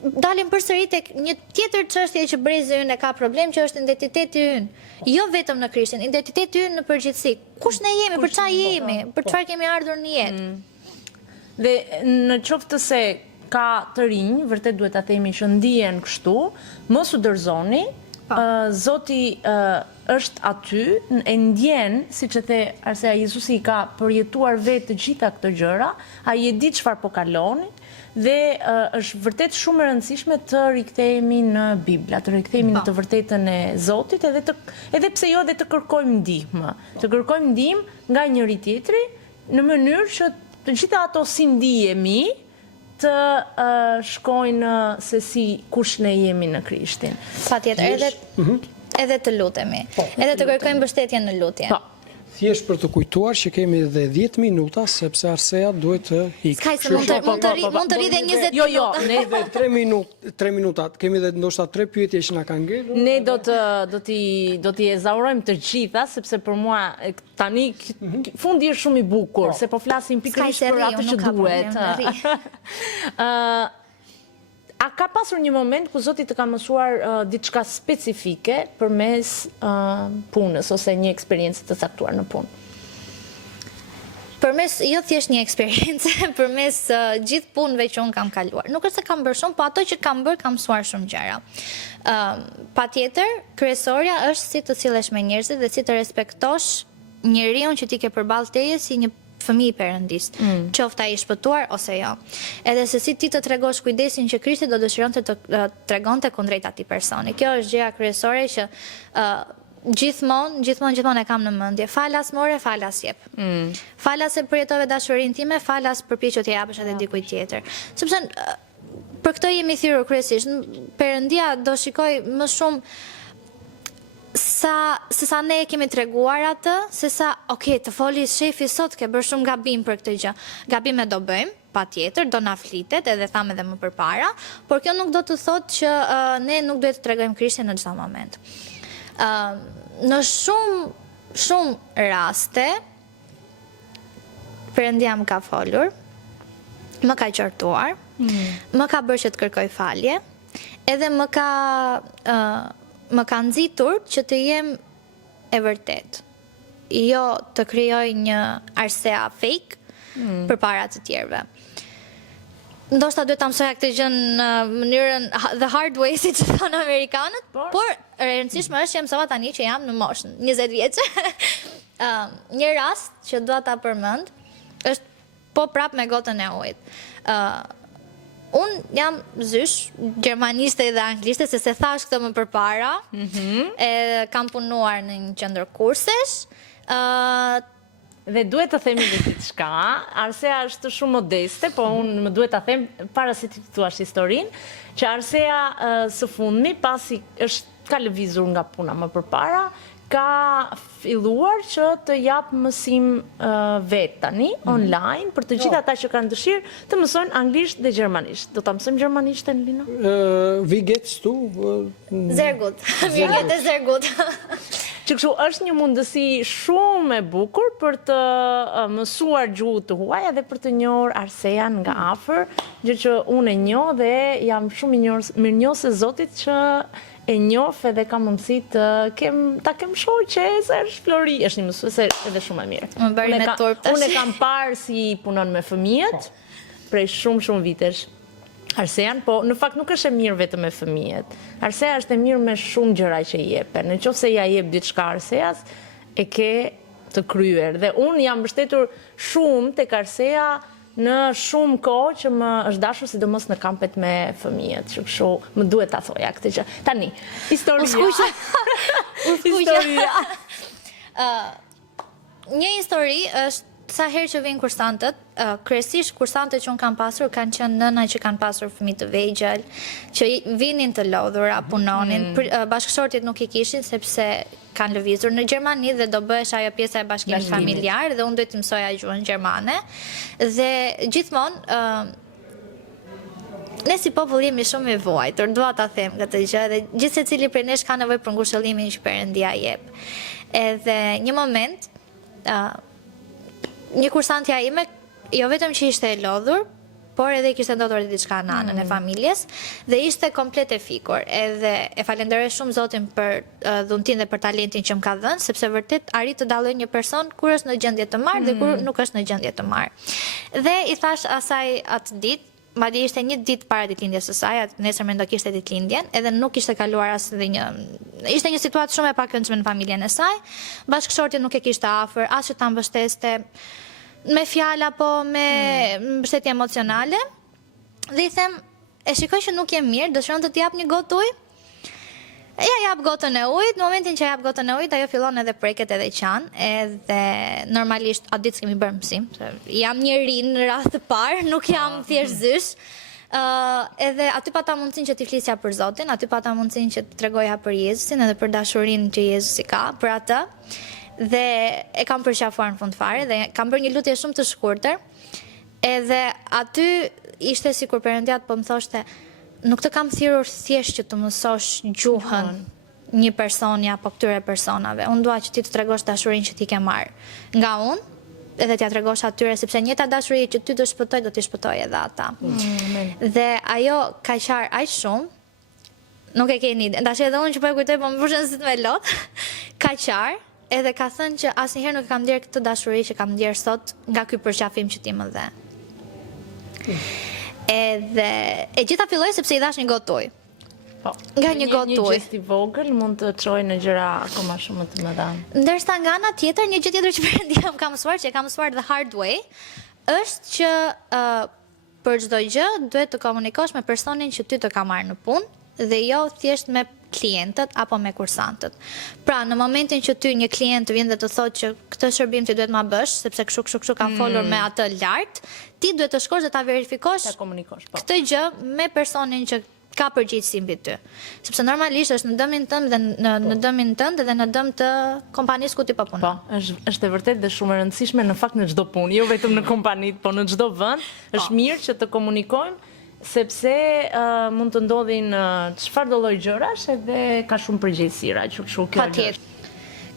dalim përsëri tek një tjetër çështje që brezi ynë e ka problem, që është identiteti ynë. Jo vetëm në Krishtin, identiteti ynë në përgjithësi. Kush ne jemi, për çfarë jemi, për çfarë kemi ardhur në jetë. Dhe në qoftë se ka të rinj, vërtet duhet ta themi që ndihen kështu, mos u dorëzoni. Zoti është aty, e ndjen, siç e the Arsea, Jezusi ka përjetuar vetë të gjitha këto gjëra, ai e di çfarë po kaloni. Dhe është vërtet shumë e rëndësishme të rikthehemi në Bibla, të rikthehemi në të vërtetën e Zotit, edhe pse jo, dhe të kërkojmë ndihmë. Të kërkojmë ndihmë nga njëri tjetri në mënyrë që të gjitha ato si ndihemi të shkojnë se si kush ne jemi në Krishtin. Patjetër, edhe të lutemi, edhe të kërkojmë mbështetje në lutje. Thjesht për të kujtuar që kemi edhe 10 minuta, sepse Arsea duhet të ikë. Skaj se mund të rridhe 20 minuta. Jo, ne dhe 3 minuta, kemi edhe ndoshta 3 pyetje që na kanë ngelur. Ne do t'i ezaurojmë të gjitha, sepse për mua tani fundi është shumë i bukur, se po flasim pikërisht për atë që duhet. A ka pasur një moment ku Zoti të ka mësuar diçka specifike përmes punës ose një eksperiencë të caktuar në punë? Përmes, jo thjesht një eksperiencë, përmes gjithë punëve që unë kam kaluar. Nuk është se kam bërë shumë, po ato që kam bërë kam mësuar shumë gjëra. Patjetër, kryesorja është si të sillesh me njerëzit dhe si të respektosh njeriu që ti ke përballë teje si një fëmijë i Perëndis, qoftë ai i shpëtuar ose jo. Edhe se si ti të tregosh kujdesin që Krishti do dëshironte të tregonte kundrejt atij personi. Kjo është gjëja kryesore që gjithmonë e kam në mendje. Falas more, falas jep. Falas se përjetove dashurinë time, falas përpiqu t'ja japësh edhe dikujt tjetër. Sepse për këtë jemi thirrur kryesisht. Perëndia do shikoj më shumë se sa ne kemi treguar atë, se sa, të foli shefi sot, ke bërë shumë gabim për këtë gjë. Gabime do bëjmë, patjetër, do na flitet, edhe tham edhe më përpara, por kjo nuk do të thotë që ne nuk duhet të tregojmë Krishtin në çdo moment. Në shumë raste, Perëndia më ka folur, më ka qortuar, më ka bërë që të kërkoj falje, edhe më ka nxitur që të jem e vërtet. Jo të krijoj një Arsea fake përpara të tjerëve. Ndoshta duhet ta mësoja këtë gjë në mënyrën the hard way, siç thonë amerikanët, por e rëndësishme është që mësova tani që jam në moshën 20 vjeçë. Një rast që dua ta përmend është po prap me gotën e ujit. Unë jam zysh, gjermaniste dhe anglishte, se thash këtë më përpara, kam punuar në një qendër kursesh, Dhe duhet të themi dhe diçka, Arsea është shumë modeste, po unë më duhet të them, para se ti thuash historinë, që Arsea së fundmi, pasi ka lëvizur nga puna më përpara, ka filluar që të jap mësim vetë tani, online, për të gjithë ata që kanë dëshirë të mësojnë anglisht dhe gjermanisht. Do ta mësojmë gjermanishten, Lino? Vi gets tu? Sehr gut. Mir geht es sehr gut. Që kështu është një mundësi shumë e bukur për të mësuar gjuhë të huaj edhe për të njohur Arsean nga afër, gjë që unë e njoh dhe jam shumë mirënjohëse Zotit që e njoh edhe kam mundësi ta kem shoqe, se është Flori, është një mësuese edhe shumë e mirë. Më bëri me turp tash. Unë e kam parë si punon me fëmijët prej shumë vitesh. Arsean, po në fakt nuk është e mirë vetëm me fëmijët. Arsea është e mirë me shumë gjëra që i jepen. Në qoftë se ja jep diçka Arseas, e ke të kryer. Dhe unë jam mbështetur shumë tek Arsea në shumë kohë që më është dashur sidomos në kampet me fëmijët. Kështu më duhet ta thoja këtë gjë. Tani, historia. Historia. Një histori është sa herë që vinë kursantët, kryesisht kursantët që unë kam pasur kanë qenë nëna që kanë pasur fëmijë të vegjël, që vinin të lodhura, punonin, bashkëshortit nuk i kishin sepse kanë lëvizur në Gjermani dhe do bëhesh ajo pjesa e bashkimit familjar dhe unë duhet të mësoja gjuhën gjermane. Dhe gjithmonë ne si popull jemi shumë i vuajtur, dua ta them këtë gjë dhe gjithë secili prej nesh ka nevojë për ngushëllimin që Perëndia jep. Edhe një moment një kursantja ime, jo vetëm që ishte e lodhur, por edhe kishte ndodhur diçka në anën e familjes dhe ishte komplet e fikur. Edhe e falenderoj shumë Zotin për dhuntin dhe për talentin që më ka dhënë, sepse vërtet arrit të dalloj një person kur është në gjendje të marrë dhe kur nuk është në gjendje të marrë. Dhe i thash asaj atë ditë, madje ishte një ditë para ditëlindjes së saj, nesër mendo kishte ditëlindjen, edhe nuk ishte kaluar as dhe ishte një situatë shumë e pakëndshme në familjen e saj. Bashkëshorti nuk e kishte afër, as që ta mbështeste me fjalë apo me mbështetje emocionale. Dhe i them, e shikoj që nuk je mirë, dëshiron të t'jap një gotë ujë? Ja jap gotën e ujit, në momentin që jap gotën e ujit, ajo fillon edhe preket edhe qan, edhe normalisht atë ditë s'kemi bërë mësim, jam një rinë në radhë të parë, nuk jam thjesht zysh, edhe aty pata mundësin që t'i flisja për Zotin, aty pata mundësin që t'tregoja për Jezusin edhe për dashurinë që Jezusi ka, për atë, dhe e kam përqafuar në fund fare, dhe kam bërë një lutje shumë të shkurtër, edhe aty ishte sikur Perëndia po më thoshte, nuk të kam thirrur thjesht që të mësosh gjuhën një personi apo këtyre personave. Unë dua që ti të tregosh dashurinë që ti ke marrë nga unë, edhe t'ja tregosh atyre, sepse njëta dashuri që ty të shpëtoj, do t'i shpëtoj edhe ata. Dhe ajo ka qarë aq shumë, nuk e keni ide. Tash edhe unë që po e kujtoj, po më vushen syt me lot, ka qarë, edhe ka thënë që asnjëherë nuk kam ndier këtë dashuri që kam ndier sot nga ky përqafim që ti më dhe. Edhe e gjitha filloi sepse i dhash një gotë ujë. Po. Nga një gotë ujë. Një gjest i vogël mund të çojë në gjëra akoma shumë të mëdha. Ndërsa nga ana tjetër, një gjë tjetër që Perëndia më ka mësuar, që e kam mësuar the hard way, është që për çdo gjë duhet të komunikosh me personin që ty të ka marrë në punë dhe jo thjesht me klientët apo me kursantët. Pra, në momentin që ty një klient vjen dhe të thotë që këtë shërbim ti duhet ma bësh, sepse kështu ka folur me atë lart, ti duhet të shkosh dhe ta verifikosh këtë gjë me personin që ka përgjegjësi mbi ty. Sepse normalisht është në dëmin tënd dhe në dëmin tënd dhe në dëm të kompanisë ku ti po punon. Po, është e vërtetë dhe shumë e rëndësishme në fakt në çdo punë, jo vetëm në kompanitë, po në çdo vend, është mirë që të komunikojmë sepse mund të ndodhin çfarë do lloj gjërash edhe ka shumë përgjegjësira, kështu kjo. Patjetër.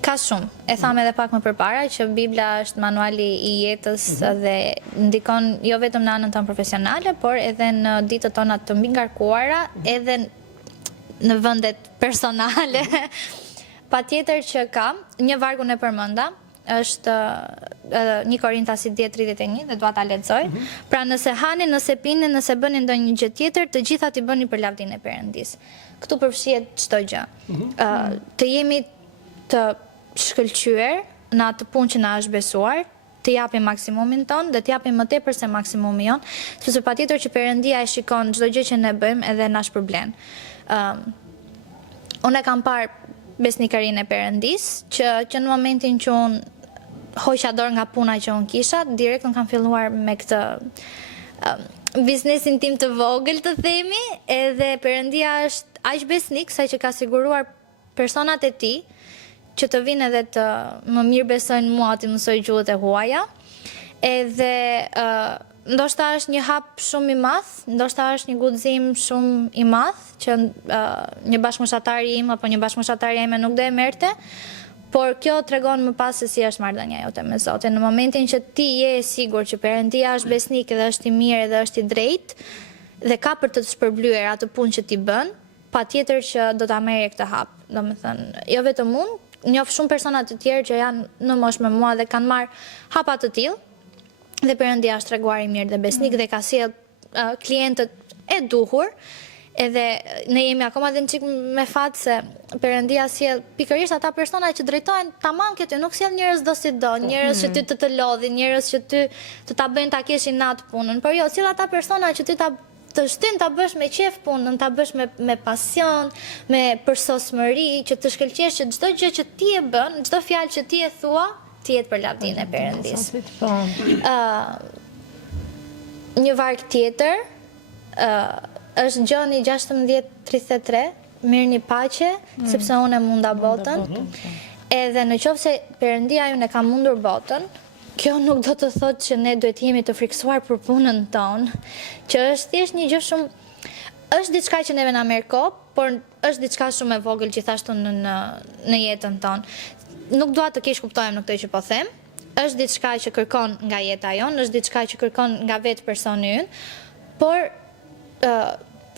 Ka shumë. E tham edhe pak më përpara që Bibla është manuali i jetës dhe ndikon jo vetëm në anën tonë profesionale, por edhe në ditët tona të mbingarkuara, edhe në vendet personale. Patjetër që ka, një vargun e përmenda, është 1 Korintasit 10:31 dhe dua ta lexoj. Pra nëse hani, nëse pini, nëse bëni ndonjë gjë tjetër, të gjitha i bëni për lavdinë e Perëndisë. Ktu përfshihet çdo gjë. Të jemi të shkëlqyer në atë punë që na është besuar, të japim maksimumin ton dhe të japim më tepër se maksimumi jon, sepse patjetër që Perëndia e shikon çdo gjë që ne bëjmë edhe na shpërblen. Unë kam parë besnikërinë e Perëndis që në momentin që unë hoqa dorë nga puna që unë kisha, direkt unë kam filluar me këtë biznesin tim të vogël të themi, edhe Perëndia është aq besnik sa që ka siguruar personat e tij që të vinë edhe të më mirë besojnë mua, të mësoj gjuhët e huaja, edhe ndoshta është një hap shumë i madh, ndoshta është një guxim shumë i madh që një bashkëmoshatari im apo një bashkëmoshatare ime nuk do e merrte, por kjo tregon më pas se si është marrëdhënia jote me Zotin. Në momentin që ti je e sigurt që Perëndia është besnik dhe është i mirë dhe është i drejtë dhe ka për të shpërblyer atë punë që ti bën, patjetër që do ta merrje këtë hap. Domethënë, jo vetëm unë, njoh shumë persona të tjerë që janë në moshë me mua dhe kanë marrë hapa të tillë dhe Perëndia është treguar i mirë dhe besnik dhe ka sjell klientët e duhur. Edhe ne jemi akoma dhe në qik me fat se Perëndia sjell pikërisht ata persona që drejtohen tamam këtu, nuk sjell njerëz do si do, njerëz që ty të lodhin, njerëz që ty të ta bëjnë ta kesh natë punën, por jo, sjell ata persona që ty të shtyn ta bësh me qef punën, ta bësh me pasion, me përsosmëri, që të shkëlqesh që çdo gjë që ti e bën, çdo fjalë që ti e thua, ti jetë për lavdinë e Perëndis. Një varg tjetër është Gjoni 16:33, mirëni paqe, sepse unë e munda botën. Edhe në qoftë se Perëndia ju ne ka mundur botën, kjo nuk do të thotë që ne duhet jemi të friksuar për punën tonë, që është thjesht një gjë shumë, është diçka që neve na merr kohë, por është diçka shumë e vogël gjithashtu në jetën tonë. Nuk dua të keq kuptojmë në këtë që po them, është diçka që kërkon nga jeta jonë, është diçka që kërkon nga vetë personi ynë, por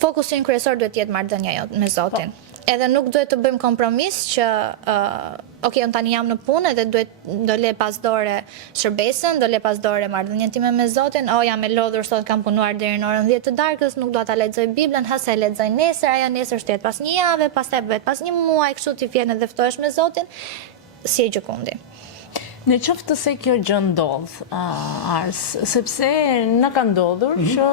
fokusi ynë kryesor duhet jetë marrëdhënia jote me Zotin. Edhe nuk duhet të bëjmë kompromis që unë tani jam në punë edhe do le pas dore shërbesën, do le pas dore marrëdhënien time me Zotin, jam e lodhur sot kam punuar deri në orën 10 të darkës, nuk dua ta lexoj Biblën, se e lexoj nesër, ajo nesër shtet pas një jave, pastaj bëhet pas një muaji, kështu ti vjen edhe ftohesh me Zotin, si e gjikundi. Në qoftë se kjo gjë ndodh, Ars, sepse na ka ndodhur që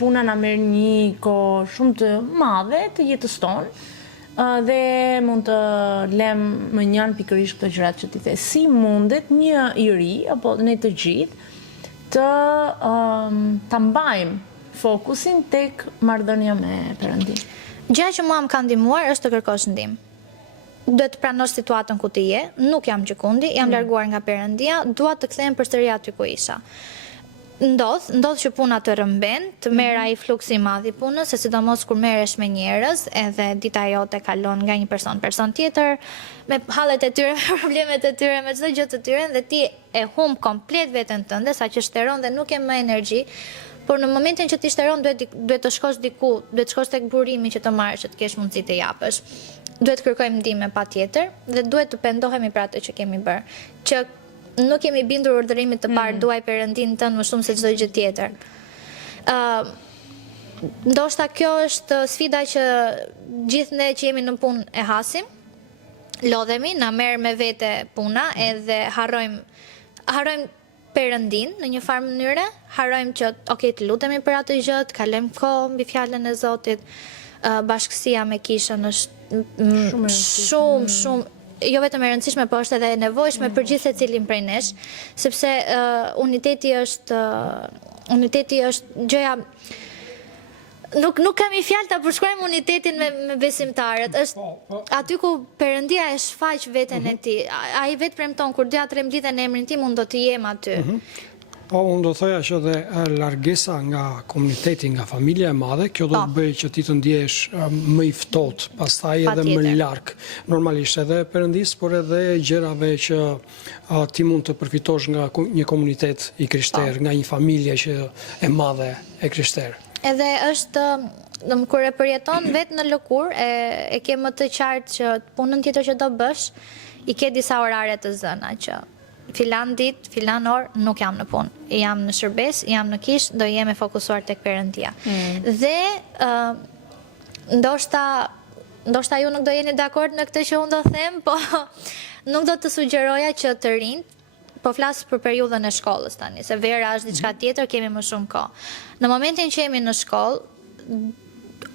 puna na merr një kohë shumë të madhe të jetës tonë dhe mund të lëm më njan pikërisht këto gjërat që ti the. Si mundet një i ri apo ne të gjithë ta mbajmë fokusin tek marrëdhënia me Perëndin? Gjëja që mua më ka ndihmuar është të kërkosh ndihmë. Duhet të pranosh situatën ku ti je, nuk jam gjikundi, jam larguar nga Perëndia, dua të kthehem përsëri aty ku isha. Ndodh që puna të rëmben, të merr ai fluksi i madh i punës, se sidomos kur merresh me njerëz, edhe dita jote kalon nga një person tjetër, me hallet e tyre, me problemet e tyre, me çdo gjë të tyre, dhe ti e humb komplet veten tënde, saqë shteron dhe nuk ke më energji. Por në momentin që ti shteron duhet të shkosh diku, duhet të shkosh tek burimi që të marrësh, që të kesh mundësi të japësh. Duhet kërkojmë ndihmë patjetër dhe duhet të pendohemi për atë që kemi bërë. Që nuk kemi bindur urdhërimit të parë, duaj Perëndin tënd më shumë se çdo gjë tjetër. Ndoshta kjo është sfida që gjithë ne që jemi në punë e hasim, lodhemi, na merr me vete puna edhe harrojmë Perëndin në një farë mënyre, harrojmë që të lutemi për atë gjë, të kalojmë kohë mbi fjalën e Zotit. Bashkësia me kishën është shumë, jo vetëm e rëndësishme, por është edhe e nevojshme për gjithë secilin prej nesh, sepse uniteti është gjëja. Nuk kemi fjalë ta përshkruajmë unitetin me besimtarët. Është aty ku Perëndia e shfaq veten e tij. Ai vetë premton kur 2-3 mblidhen në emrin tim, unë do të jem aty. Po, unë do thoja që dhe largesa nga komuniteti, nga familja e madhe, kjo do të bëjë që ti të ndjesh më i ftohtë, pastaj edhe më larg. Normalisht edhe Perëndis, por edhe gjërave që ti mund të përfitosh nga një komunitet i krishterë, nga një familje që e madhe e krishterë. Edhe është, kur e përjeton vetë në lëkurë, e ke më të qartë që punën tjetër që do bësh, i ke disa orare të zëna që filan ditë, filan orë, nuk jam në punë. Jam në shërbes, jam në kishë, do jem e fokusuar tek Perëndia. Dhe ndoshta ju nuk do jeni dakord me këtë që unë do them, po nuk do të sugjeroja që të rinjt po flas për periudhën e shkollës tani, se vera është diçka tjetër, kemi më shumë kohë. Në momentin që jemi në shkollë,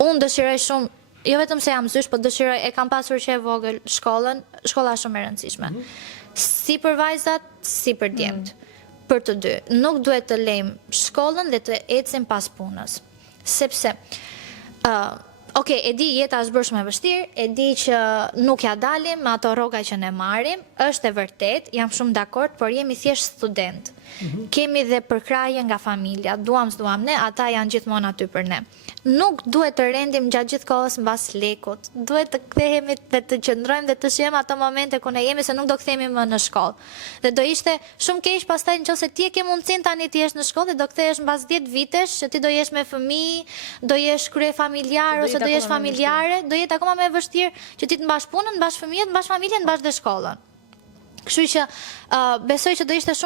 unë dëshiroj shumë, jo vetëm se jam zysh, po dëshiroj, e kam pasur që e vogël shkolla është shumë e rëndësishme. Si për vajzat, si për djemt. Për të dy, nuk duhet të lejmë shkollën dhe të ecim pas punës. Sepse, e di jeta është bërë shumë e vështirë, e di që nuk ja dalim me ato rroga që ne marrim, është e vërtet, jam shumë dakord, por jemi thjesht student. Kemi dhe përkraje nga familja, duam ne, ata janë gjithmonë aty për ne. Nuk duhet të rendim gjatë gjithë kohës mbas lekut. Duhet të kthehemi dhe të qëndrojmë dhe të shijojmë ato momente ku ne jemi, se nuk do kthehemi më në shkollë. Dhe do ishte shumë keq pastaj nëse ti e ke mundësinë tani ti jesh në shkollë dhe do kthehesh mbas 10 vitesh që ti do jesh me fëmijë, do jesh kryefamiljar ose do jesh familjare, do jetë akoma më e vështirë që ti të mbash punën, të mbash fëmijët, të mbash familjen, të mbash dhe shkollën. Kështu që besoj që do ishte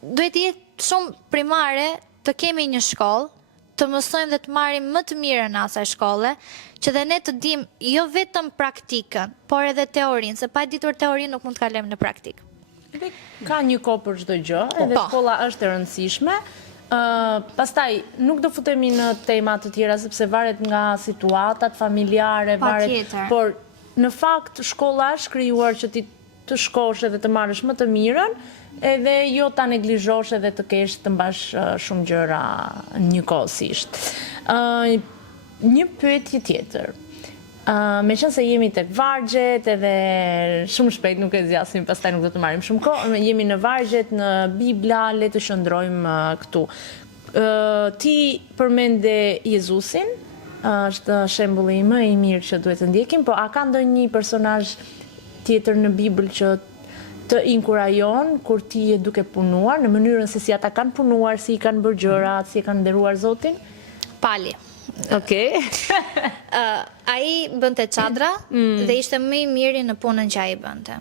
duhet të jetë shumë primare të kemi një shkollë, të mësojmë dhe të marrim më të mirën në asaj shkolle, që dhe ne të dim jo vetëm praktikën, por edhe teorinë, se pa ditur teorinë nuk mund të kalojmë në praktikë. Dhe ka një kohë për çdo gjë, edhe shkolla është e rëndësishme. Pastaj nuk do futemi në tema të tjera sepse varet nga situatat familjare, por në fakt shkolla është krijuar që ti të shkosh edhe të marrësh më të mirën, edhe jo ta neglizhosh edhe të kesh të mbash shumë gjëra njëkohësisht. Një pyetje tjetër. Meqense jemi tek vargjet edhe shumë shpejt nuk e zgjasim, pastaj nuk do të marrim shumë kohë, jemi në vargjet, në Bibla, le të shndrojmë këtu. Ti përmende Jezusin, është shembulli më i mirë që duhet të ndjekim, po a ka ndonjë personazh tjetër në Bibël që të inkurajon kur ti je duke punuar, në mënyrën se si ata kanë punuar, si i kanë bërë gjërat, si e kanë nderuar Zotin? Pali. Okej. Ai bënte çadra dhe ishte më i miri në punën që ai bënte.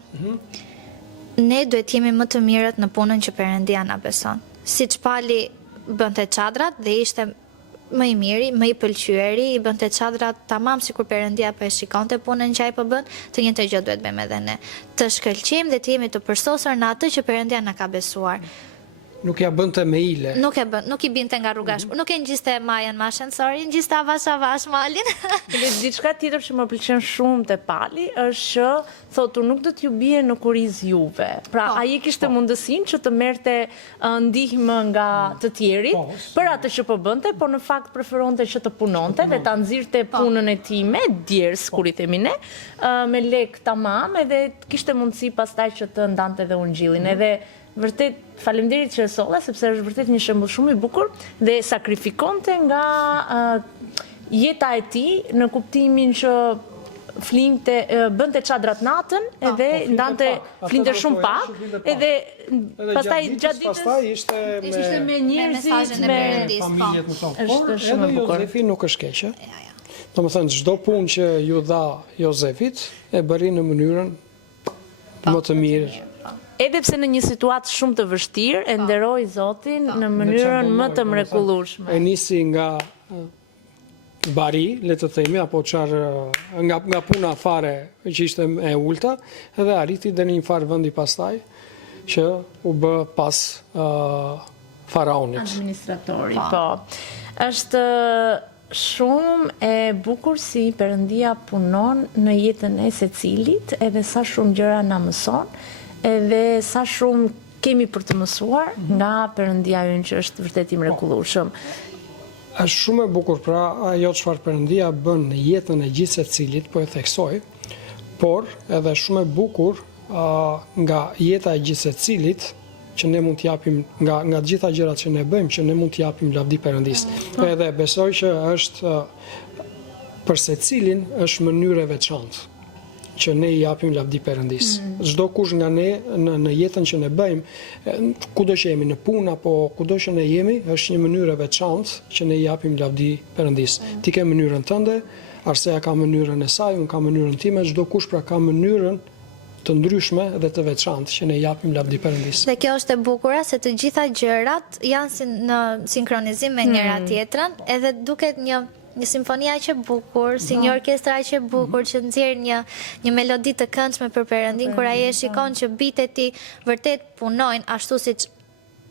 Ne duhet jemi më të mirët në punën që Perëndia na beson. Siç Pali bënte çadrat dhe ishte më i miri, më i pëlqyeri, i bënte çadrat tamam sikur Perëndia po e shikonte punën që ai po bën, të njëjtë gjë duhet bëjmë edhe ne. Të shkëlqejmë dhe të jemi të përsosur në atë që Perëndia na ka besuar. Nuk ja bënte me ile. Nuk i binte nga rruga, nuk e ngjiste majën me ascensori, ngjiste avash malin. Diçka tjetër që më pëlqen shumë te Pali është që thotë nuk do t'ju bie në kuriz juve. Pra ai kishte mundësinë që të merrte ndihmë nga të tjerit për atë që po bënte, por në fakt preferonte që të punonte dhe ta nxirrte punën e tij me djers, kur i themi ne, me lek tamam, edhe kishte mundësi pastaj që të ndante dhe ungjillin. Edhe vërtet faleminderit që e solle, sepse është vërtet një shembull shumë i bukur dhe sakrifikonte nga jeta e tij në kuptimin që flinte, bënte çadrat natën edhe flinte shumë pak, edhe pastaj gjatë ditës ishte me njerëzit, me familjet më tonë. Është shumë e bukur. Jozefi nuk është keqe. Domethënë çdo punë që ju dha Jozefit e bëri në mënyrën më të mirë. Edhe pse në një situatë shumë të vështirë, e nderoi Zotin në mënyrën më të mrekullueshme. E nisi nga bari, le të themi, apo nga puna fare që ishte e ulta, edhe arriti dhe në një farë vendi pastaj që u bë pas faraonit. Administratori, po. Është shumë e bukur si Perëndia punon në jetën e secilit, edhe sa shumë gjëra na mëson, edhe sa shumë kemi për të mësuar nga Perëndia ynë që është vërtet i mrekullueshëm. Është shumë e bukur pra ajo çfarë Perëndia bën në jetën e gjithë secilit, po e theksoj, por edhe shumë e bukur nga jeta e gjithë secilit që ne mund t'japim nga të gjitha gjërat që ne bëjmë, që ne mund t'japim lavdi Perëndis. Edhe besoj që është për secilin është mënyrë e veçantë që ne i japim lavdi Perëndis. Çdo kush nga ne në jetën që ne bëjmë, kudo që jemi në punë apo kudo që ne jemi, është një mënyrë e veçantë që ne i japim lavdi Perëndis. Ti ke mënyrën tënde, Arseja ka mënyrën e saj, unë ka mënyrën time, çdo kush pra ka mënyrën të ndryshme dhe të veçantë që ne i japim lavdi Perëndis. Dhe kjo është e bukura se të gjitha gjërat janë në sinkronizim me njëra tjetrën, edhe duket një një simfoni aq e bukur, si një orkestër aq e bukur që nxjerr një melodi të këndshme për Perëndin kur ai e shikon që bitet e tij vërtet punojnë ashtu siç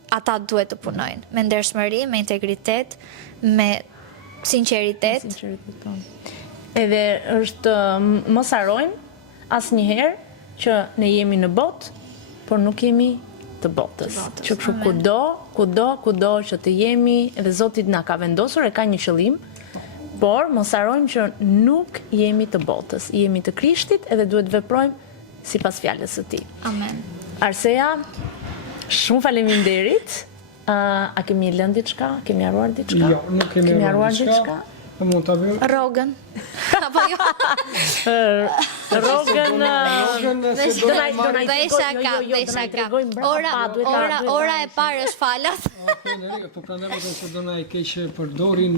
ata duhet të punojnë, me ndershmëri, me integritet, me sinqeritet. Edhe është mos harrojmë asnjëherë që ne jemi në botë, por nuk jemi të botës. Që kështu kudo që të jemi, edhe Zoti na ka vendosur, e ka një qëllim, por mos harrojmë që nuk jemi të botës, jemi të Krishtit edhe duhet veprojmë sipas fjalës së Tij. Amen. Arsea, shumë faleminderit. A kemi lënë diçka? Kemi harruar diçka? Jo, nuk kemi harruar diçka. Mund ta bëj. Rogën. Apo jo? Rogën Ora e parë është falas. Po prandaj më thonë se do na i keq përdorin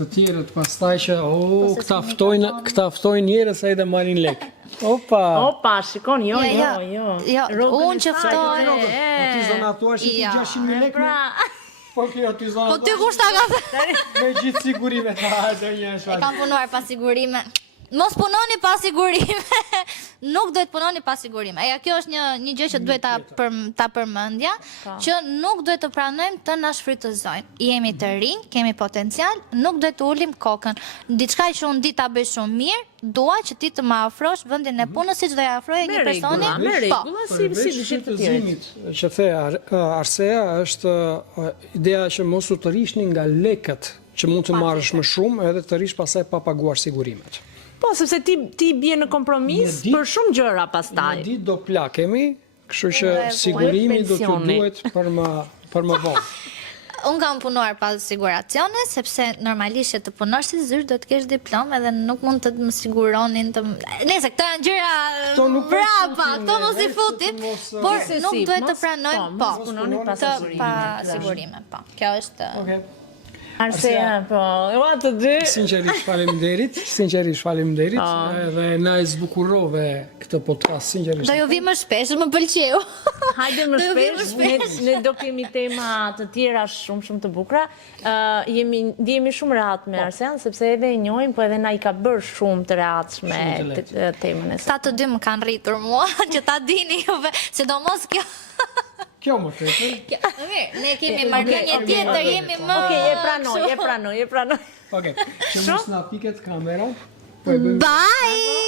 të tjerët pastaj që këta ftojnë njerëz ai dhe marrin lek. Opa, shikon, jo. Unë që ftoj. Po ti zona thuar që ti 600.000 lekë. Po kjo ti zona. Po ty kushta ka thënë? Me gjithë sigurimet. E kam punuar pa sigurime. Mos punoni pa sigurime. Nuk duhet punoni pa sigurime. Kjo është një gjë që duhet ta përmendja, që nuk duhet të pranojmë të na shfrytëzojnë. Jemi të rinj, kemi potencial, nuk duhet të ulim kokën. Diçka që unë di ta bëj shumë mirë, dua që ti të më afrosh vendin e punës siç do ja afroje një personi. Me rregulla, si dëshirë të tjerët. Që the Arsea është ideja që mos u të rishni nga lekët që mund të marrësh më shumë edhe të rish pastaj pa paguar sigurimet. Po, sepse ti bie në kompromis për shumë gjëra pastaj. Në ditë do plakemi, kështu që sigurimi do t'ju duhet për më vonë. Unë kam punuar pa siguracione, sepse normalisht që të punosh si zyrë do të kesh diplomë edhe nuk mund të më siguronin të... Nese, këto janë gjëra brapa, këto mos i futim, por nuk duhet të pranojmë, pa sigurime, po. Kjo është... Arsea, po, të dy. Sinqerisht faleminderit, edhe na e zbukurove këtë podcast, sinqerisht. Do ju vi më shpesh, më pëlqeu. Hajde më shpesh, ne do kemi tema të tjera shumë të bukura. Ndjehemi shumë rehat me Arsean, sepse edhe e njohim, po edhe na i ka bërë shumë të rehatshme temën e saj. Ta të dy më kanë rritur mua, që ta dini juve, sidomos kjo... Kjo më tepër. Mirë, ne kemi marrëdhënie tjetër, jemi më... Okej, e pranoj. Okej, që mos na piket kamera. Bye!